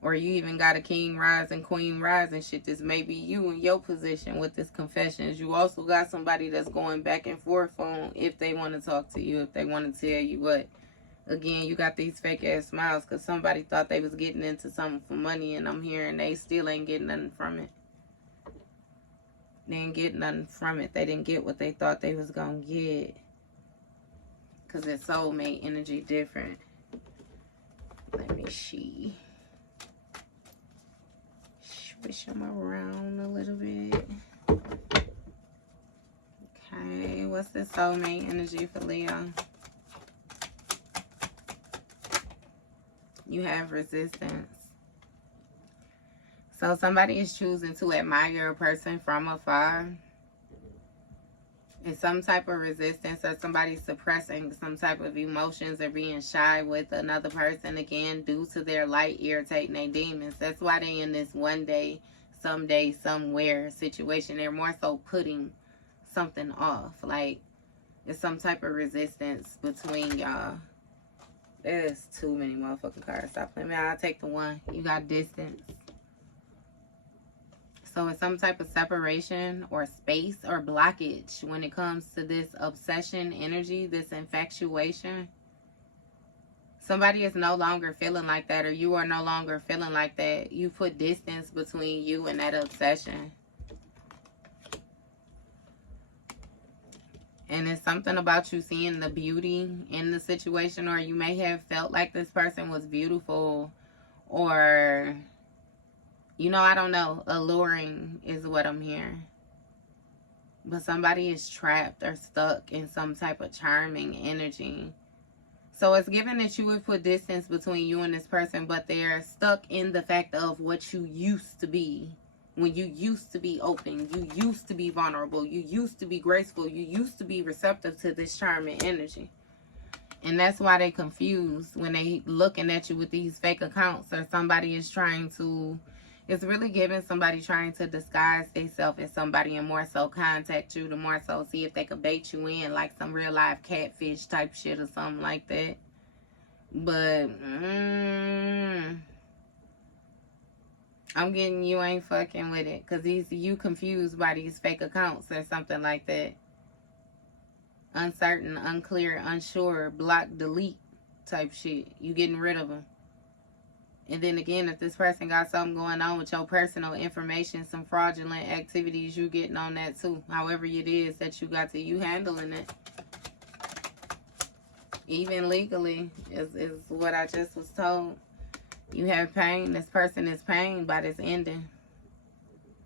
Or you even got a king rising, queen rising shit. This may be you in your position with this confessions. You also got somebody that's going back and forth on if they want to talk to you, if they want to tell you what. Again, you got these fake ass smiles because somebody thought they was getting into something for money, and I'm hearing they still ain't getting nothing from it. They didn't get nothing from it. They didn't get what they thought they was going to get. Because it's soulmate energy different. Let me see. Switch them around a little bit. Okay, what's the soulmate energy for Leo? You have resistance. So somebody is choosing to admire a person from afar. It's some type of resistance, or somebody suppressing some type of emotions or being shy with another person, again, due to their light irritating their demons. That's why they in this one day, someday, somewhere situation. They're more so putting something off. Like, it's some type of resistance between y'all. There's too many motherfucking cards. Stop playing me. I'll take the one. You got distance. So it's some type of separation or space or blockage when it comes to this obsession energy, this infatuation. Somebody is no longer feeling like that, or you are no longer feeling like that. You put distance between you and that obsession. And it's something about you seeing the beauty in the situation, or you may have felt like this person was beautiful, or, you know, I don't know, alluring is what I'm hearing. But somebody is trapped or stuck in some type of charming energy. So it's given that you would put distance between you and this person, but they're stuck in the fact of what you used to be. When you used to be open, you used to be vulnerable, you used to be graceful, you used to be receptive to this charming energy. And that's why they confused when they looking at you with these fake accounts, or somebody is trying to, it's really giving somebody trying to disguise themselves as somebody and more so contact you to more so see if they could bait you in like some real life catfish type shit or something like that. But, I'm getting you ain't fucking with it. Because you confused by these fake accounts or something like that. Uncertain, unclear, unsure, block, delete type shit. You getting rid of them. And then again, if this person got something going on with your personal information, some fraudulent activities, you getting on that too. However it is that you got to, you handling it. Even legally is what I just was told. You have pain. This person is pained by this ending.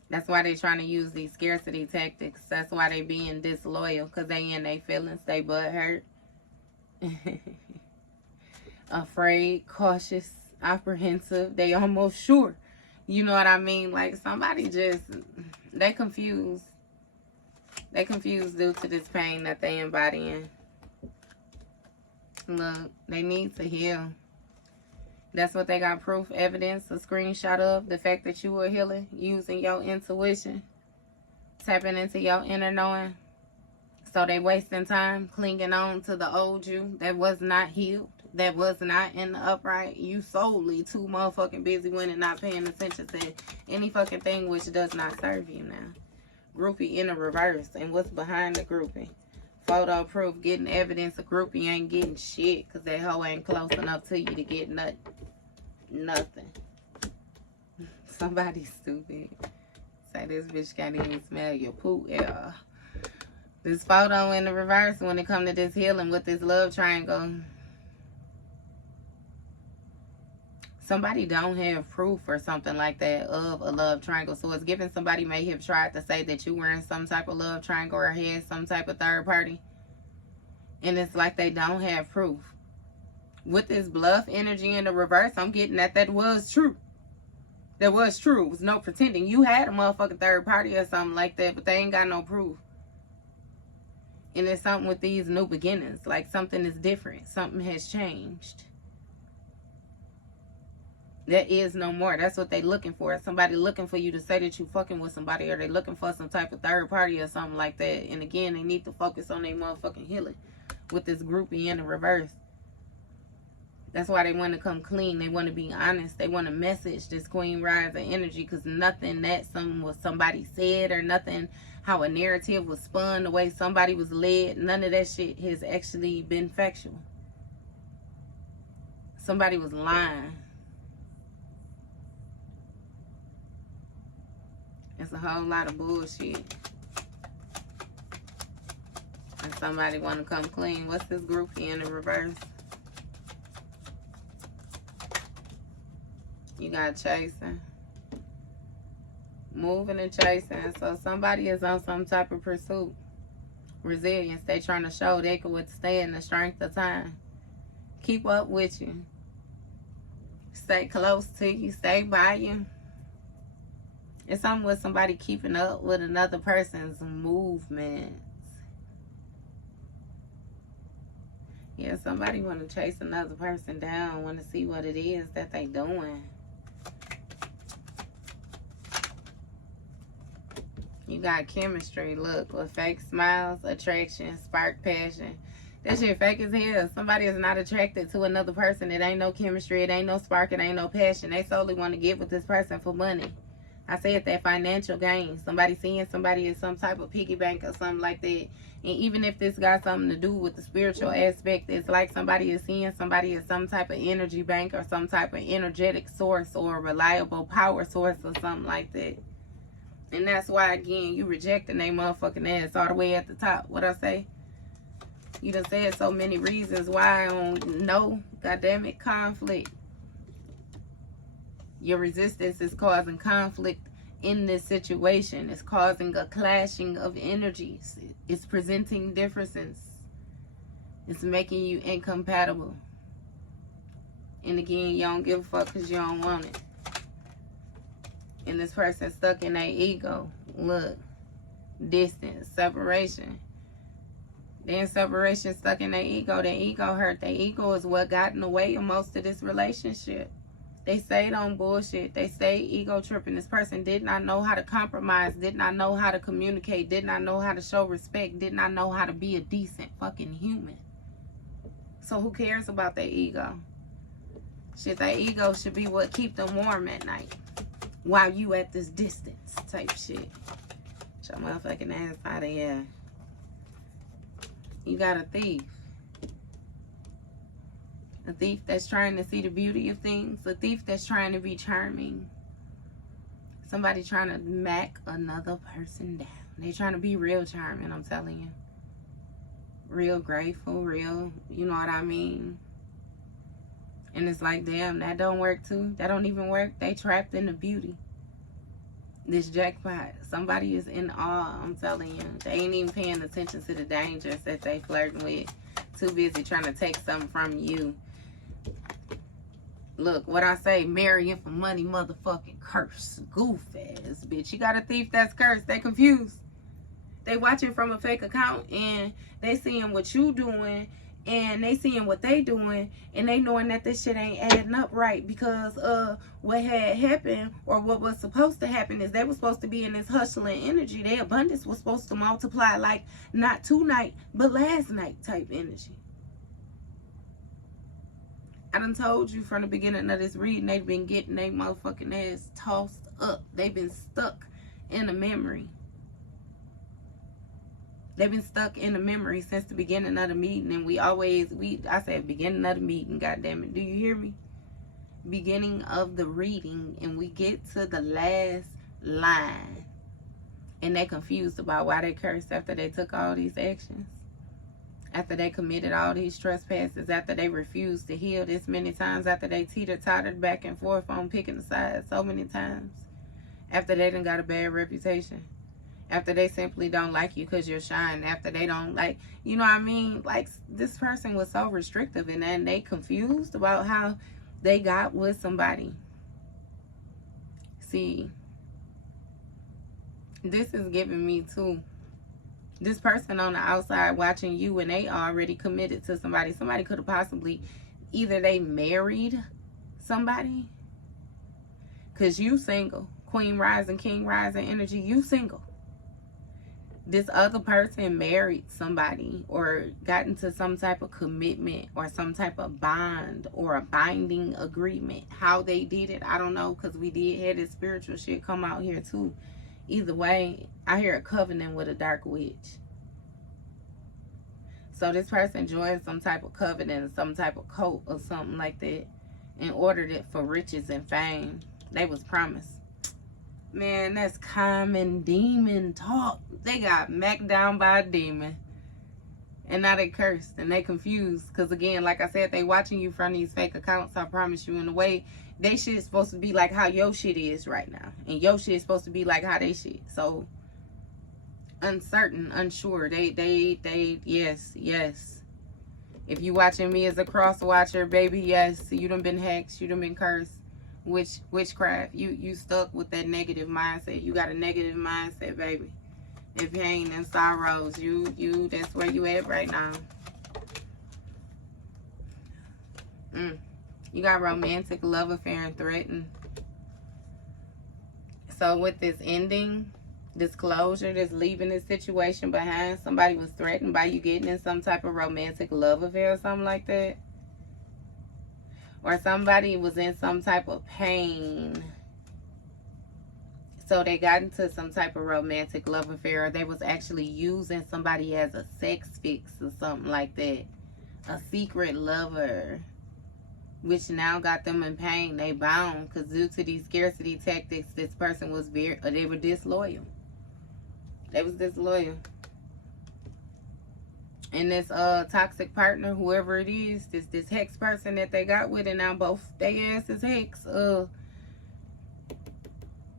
That's why they trying to use these scarcity tactics. That's why they being disloyal. Because they in their feelings. They butt hurt. Afraid, cautious, apprehensive. They almost sure. You know what I mean? Like somebody just, they confused. They confused due to this pain that they embodying. Look, they need to heal. That's what they got proof, evidence, a screenshot of. The fact that you were healing, using your intuition, tapping into your inner knowing. So they wasting time clinging on to the old you that was not healed, that was not in the upright. You solely too motherfucking busy winning, not paying attention to any fucking thing which does not serve you now. Groupie in a reverse. And what's behind the groupie? Photo proof, getting evidence. A groupie ain't getting shit because that hoe ain't close enough to you to get nothing. Somebody stupid. Say this bitch can't even smell your poop. Yeah. This photo in the reverse when it come to this healing with this love triangle. Somebody don't have proof or something like that of a love triangle. So it's given somebody may have tried to say that you were in some type of love triangle or had some type of third party. And it's like they don't have proof. With this bluff energy in the reverse, I'm getting that was true. That was true. It was no pretending. You had a motherfucking third party or something like that, but they ain't got no proof. And it's something with these new beginnings. Like something is different. Something has changed. There is no more. That's what they looking for. Somebody looking for you to say that you fucking with somebody, or they looking for some type of third party or something like that. And again, they need to focus on their motherfucking healing with this groupie in the reverse. That's why they want to come clean. They want to be honest. They want to message this Queen Rising energy, because nothing that somebody said, or nothing how a narrative was spun, the way somebody was led, none of that shit has actually been factual. Somebody was lying. It's a whole lot of bullshit. And somebody want to come clean. What's this groupie in the reverse? You got chasing. Moving and chasing. So somebody is on some type of pursuit. Resilience. They trying to show they can withstand the strength of time. Keep up with you. Stay close to you. Stay by you. It's something with somebody keeping up with another person's movements. Yeah, somebody want to chase another person down. Want to see what it is that they doing. You got chemistry. Look, with fake smiles, attraction, spark, passion. That shit fake as hell. Somebody is not attracted to another person. It ain't no chemistry. It ain't no spark. It ain't no passion. They solely want to get with this person for money. I said that financial gain. Somebody seeing somebody as some type of piggy bank or something like that. And even if this got something to do with the spiritual aspect, it's like somebody is seeing somebody as some type of energy bank or some type of energetic source or reliable power source or something like that. And that's why, again, you rejecting they motherfucking ass all the way at the top. What I say? You done said so many reasons why I don't know. Goddamn conflict. Your resistance is causing conflict in this situation. It's causing a clashing of energies. It's presenting differences. It's making you incompatible. And again, you don't give a fuck because you don't want it. And this person stuck in their ego. Look. Distance. Separation. Then separation stuck in their ego. Their ego hurt. Their ego is what got in the way of most of this relationship. They stayed on bullshit. They stayed ego tripping. This person did not know how to compromise, did not know how to communicate, did not know how to show respect, did not know how to be a decent fucking human. So who cares about their ego? Shit, their ego should be what keep them warm at night while you at this distance type shit. Get your motherfucking ass out of here. You got a thief. A thief that's trying to see the beauty of things. A thief that's trying to be charming. Somebody trying to mac another person down. They trying to be real charming, I'm telling you. Real grateful, real, you know what I mean? And it's like, damn, that don't work too. That don't even work. They trapped in the beauty. This jackpot. Somebody is in awe, I'm telling you. They ain't even paying attention to the dangers that they flirting with. Too busy trying to take something from you. Look, what I say, marrying for money, motherfucking curse. Goof ass bitch. You got a thief that's cursed. They confused. They watching from a fake account and they seeing what you doing and they seeing what they doing and they knowing that this shit ain't adding up right, because what had happened, or what was supposed to happen, is they were supposed to be in this hustling energy. Their abundance was supposed to multiply like not tonight but last night type energy. I done told you from the beginning of this reading, they've been getting their motherfucking ass tossed up. They've been stuck in a memory. They've been stuck in the memory since the beginning of the meeting. And I said beginning of the meeting, goddamn it. Do you hear me? Beginning of the reading, and we get to the last line. And they confused about why they cursed after they took all these actions. After they committed all these trespasses, after they refused to heal this many times, after they teeter-tottered back and forth on picking a side so many times. After they done got a bad reputation. After they simply don't like you because you're shining. After they don't like, you know what I mean? Like, this person was so restrictive, and then they confused about how they got with somebody. See, this is giving me too. This person on the outside watching you, and they already committed to somebody. Somebody could have possibly, either they married somebody, because you single. Queen rising, king rising energy, you single. This other person married somebody or got into some type of commitment or some type of bond or a binding agreement. How they did it, I don't know, because we did have this spiritual shit come out here too. Either way, I hear a covenant with a dark witch. So this person joined some type of covenant, some type of cult or something like that, and ordered it for riches and fame. They was promised. Man, that's common demon talk. They got macked down by a demon. And now they cursed and they confused. Because again, like I said, they watching you from these fake accounts. I promise you, in a way, they shit is supposed to be like how your shit is right now. And your shit is supposed to be like how they shit. So, uncertain, unsure. Yes. If you watching me as a cross watcher, baby, yes. You done been hacked. You done been cursed. Witchcraft. You stuck with that negative mindset. You got a negative mindset, baby. And pain and sorrows. You that's where you at right now. You got romantic love affair and threatened. So with this ending, this closure, this leaving this situation behind, somebody was threatened by you getting in some type of romantic love affair or something like that. Or somebody was in some type of pain. So they got into some type of romantic love affair. Or they was actually using somebody as a sex fix or something like that. A secret lover. Which now got them in pain. They bound. Because due to these scarcity tactics, this person was they were disloyal. They was disloyal. And this toxic partner, whoever it is, this hex person that they got with, and now both they ass is hex,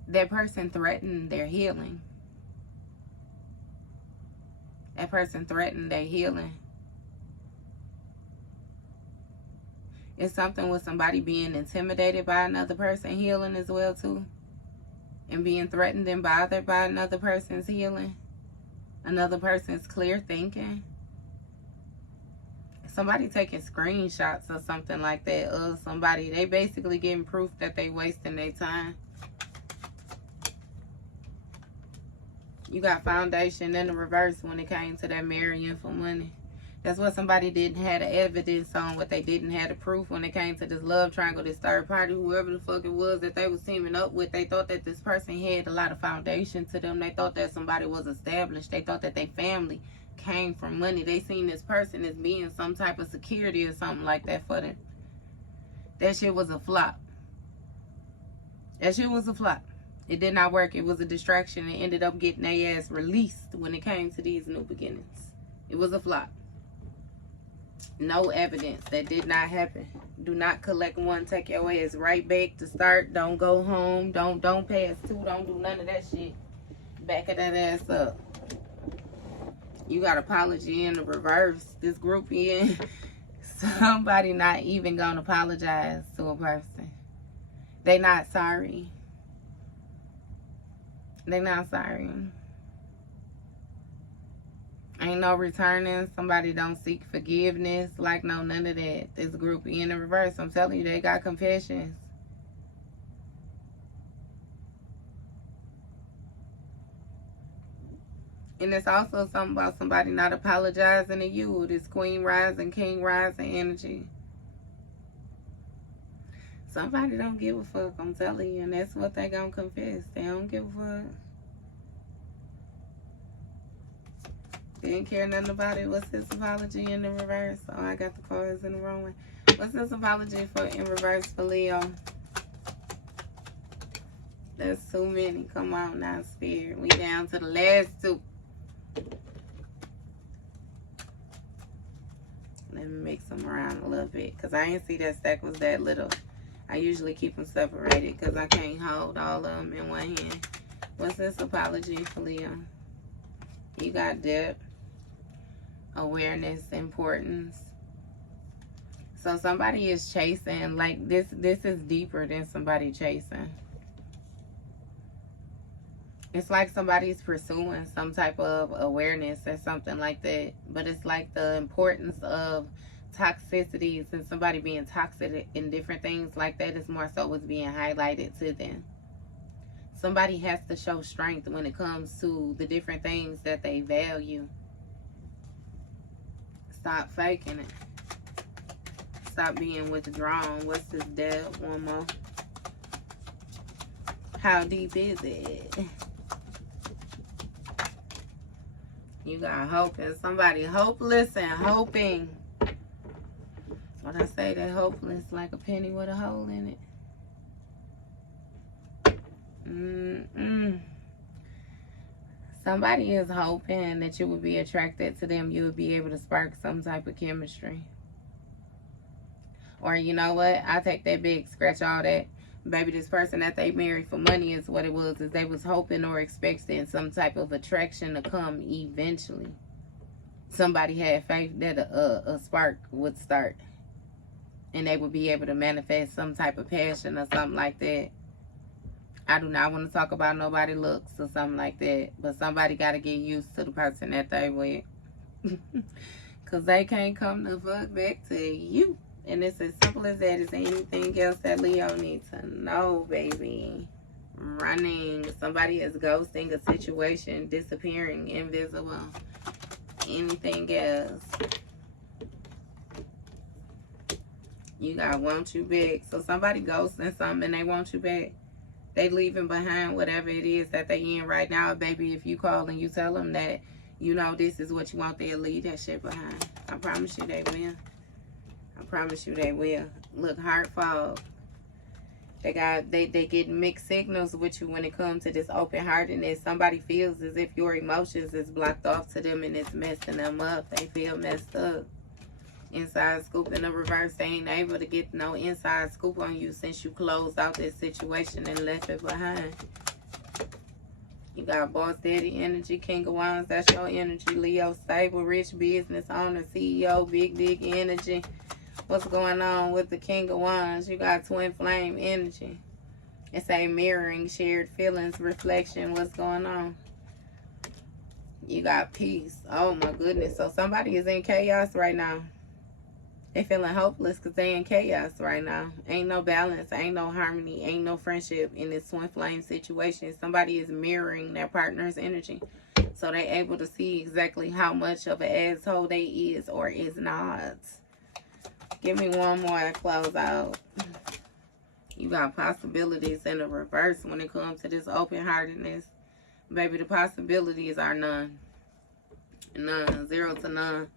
that person threatened their healing. That person threatened their healing. It's something with somebody being intimidated by another person healing as well too. And being threatened and bothered by another person's healing. Another person's clear thinking. Somebody taking screenshots or something like that of somebody. They basically getting proof that they wasting their time. You got foundation in the reverse when it came to that marrying for money. That's what somebody didn't have the evidence on, what they didn't have the proof when it came to this love triangle, this third party, whoever the fuck it was that they was teaming up with. They thought that this person had a lot of foundation to them. They thought that somebody was established. They thought that their family came from money. They seen this person as being some type of security or something like that for them. That shit was a flop. That shit was a flop. It did not work. It was a distraction. It ended up getting their ass released when it came to these new beginnings. It was a flop. No evidence. That did not happen. Do not collect one. Take your ass right back to start. Don't go home. Don't pass two. Don't do none of that shit. Back of that ass up. You got apology in the reverse. This group in. Somebody not even gonna apologize to a person. They not sorry. They not sorry. Ain't no returning. Somebody don't seek forgiveness. Like, no, none of that. This group in the reverse. I'm telling you, they got confessions. And it's also something about somebody not apologizing to you. This queen rising, king rising energy. Somebody don't give a fuck, I'm telling you. And that's what they gonna confess. They don't give a fuck. Didn't care nothing about it. What's this apology in the reverse? Oh, I got the cards in the wrong way. What's this apology for in reverse for Leo? That's too many. Come on now, Spirit. We down to the last two. Let me mix them around a little bit, because I didn't see that stack was that little. I usually keep them separated because I can't hold all of them in one hand. What's this apology for Leo? You got depth, awareness, importance. So somebody is chasing, like this is deeper than somebody chasing. It's like somebody's pursuing some type of awareness or something like that. But it's like the importance of toxicities and somebody being toxic in different things like that is more so what's being highlighted to them. Somebody has to show strength when it comes to the different things that they value. Stop faking it. Stop being withdrawn. What's this depth? One more. How deep is it? You got hope and somebody hopeless and hoping. When I say that hopeless, like a penny with a hole in it. Somebody is hoping that you will be attracted to them. You will be able to spark some type of chemistry. Or you know what? I take that big, scratch all that. Baby, this person that they married for money is what it was. Is they was hoping or expecting some type of attraction to come eventually. Somebody had faith that a spark would start. And they would be able to manifest some type of passion or something like that. I do not want to talk about nobody looks or something like that. But somebody got to get used to the person that they with. Because they can't come the fuck back to you. And it's as simple as that. Is anything else that Leo needs to know, baby? Running. Somebody is ghosting a situation, disappearing, invisible. Anything else? You got want you back. So somebody ghosting something and they want you back. They leaving behind whatever it is that they in right now. Baby, if you call and you tell them that, you know, this is what you want, they'll leave that shit behind. I promise you they will. I promise you they will. Look, heart fog. They get mixed signals with you when it comes to this open-heartedness. Somebody feels as if your emotions is blocked off to them and it's messing them up. They feel messed up. Inside scoop in the reverse. They ain't able to get no inside scoop on you since you closed out this situation and left it behind. You got boss daddy energy, king of wands. That's your energy. Leo, stable, rich business owner, CEO, big dick energy. What's going on with the king of wands? You got twin flame energy. It's a mirroring, shared feelings, reflection. What's going on? You got peace. Oh my goodness. So somebody is in chaos right now. They feeling hopeless because they in chaos right now. Ain't no balance. Ain't no harmony. Ain't no friendship in this twin flame situation. Somebody is mirroring their partner's energy. So they able to see exactly how much of an asshole they is or is not. Give me one more to close out. You got possibilities in the reverse when it comes to this open-heartedness. Baby, the possibilities are none. None. 0 to none.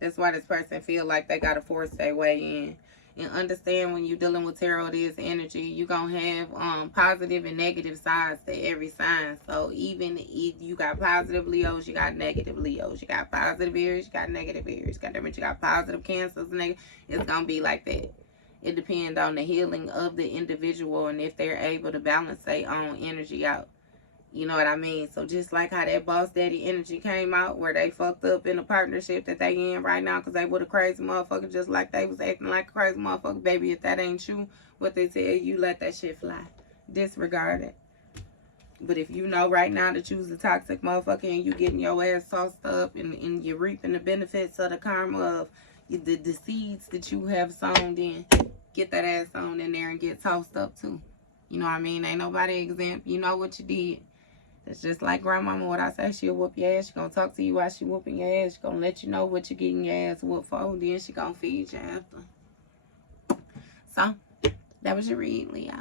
That's why this person feel like they got to force their way in. And understand when you're dealing with tarot, it is energy. You're going to have positive and negative sides to every sign. So even if you got positive Leos, you got negative Leos. You got positive Aries, you got negative Aries. You got positive Cancers, negative. It's going to be like that. It depends on the healing of the individual and if they're able to balance their own energy out. You know what I mean? So just like how that boss daddy energy came out where they fucked up in the partnership that they in right now because they were a crazy motherfucker just like they was acting like a crazy motherfucker. Baby, if that ain't you, what they tell you, let that shit fly. Disregard it. But if you know right now that you was a toxic motherfucker and you getting your ass tossed up and you're reaping the benefits of the karma of the seeds that you have sown in, get that ass on in there and get tossed up too. You know what I mean? Ain't nobody exempt. You know what you did. It's just like grandmama, what I say, she'll whoop your ass. She gonna talk to you while she whooping your ass. She gonna let you know what you're getting your ass whooped for. Then she gonna feed you after. So, that was your read, Leo.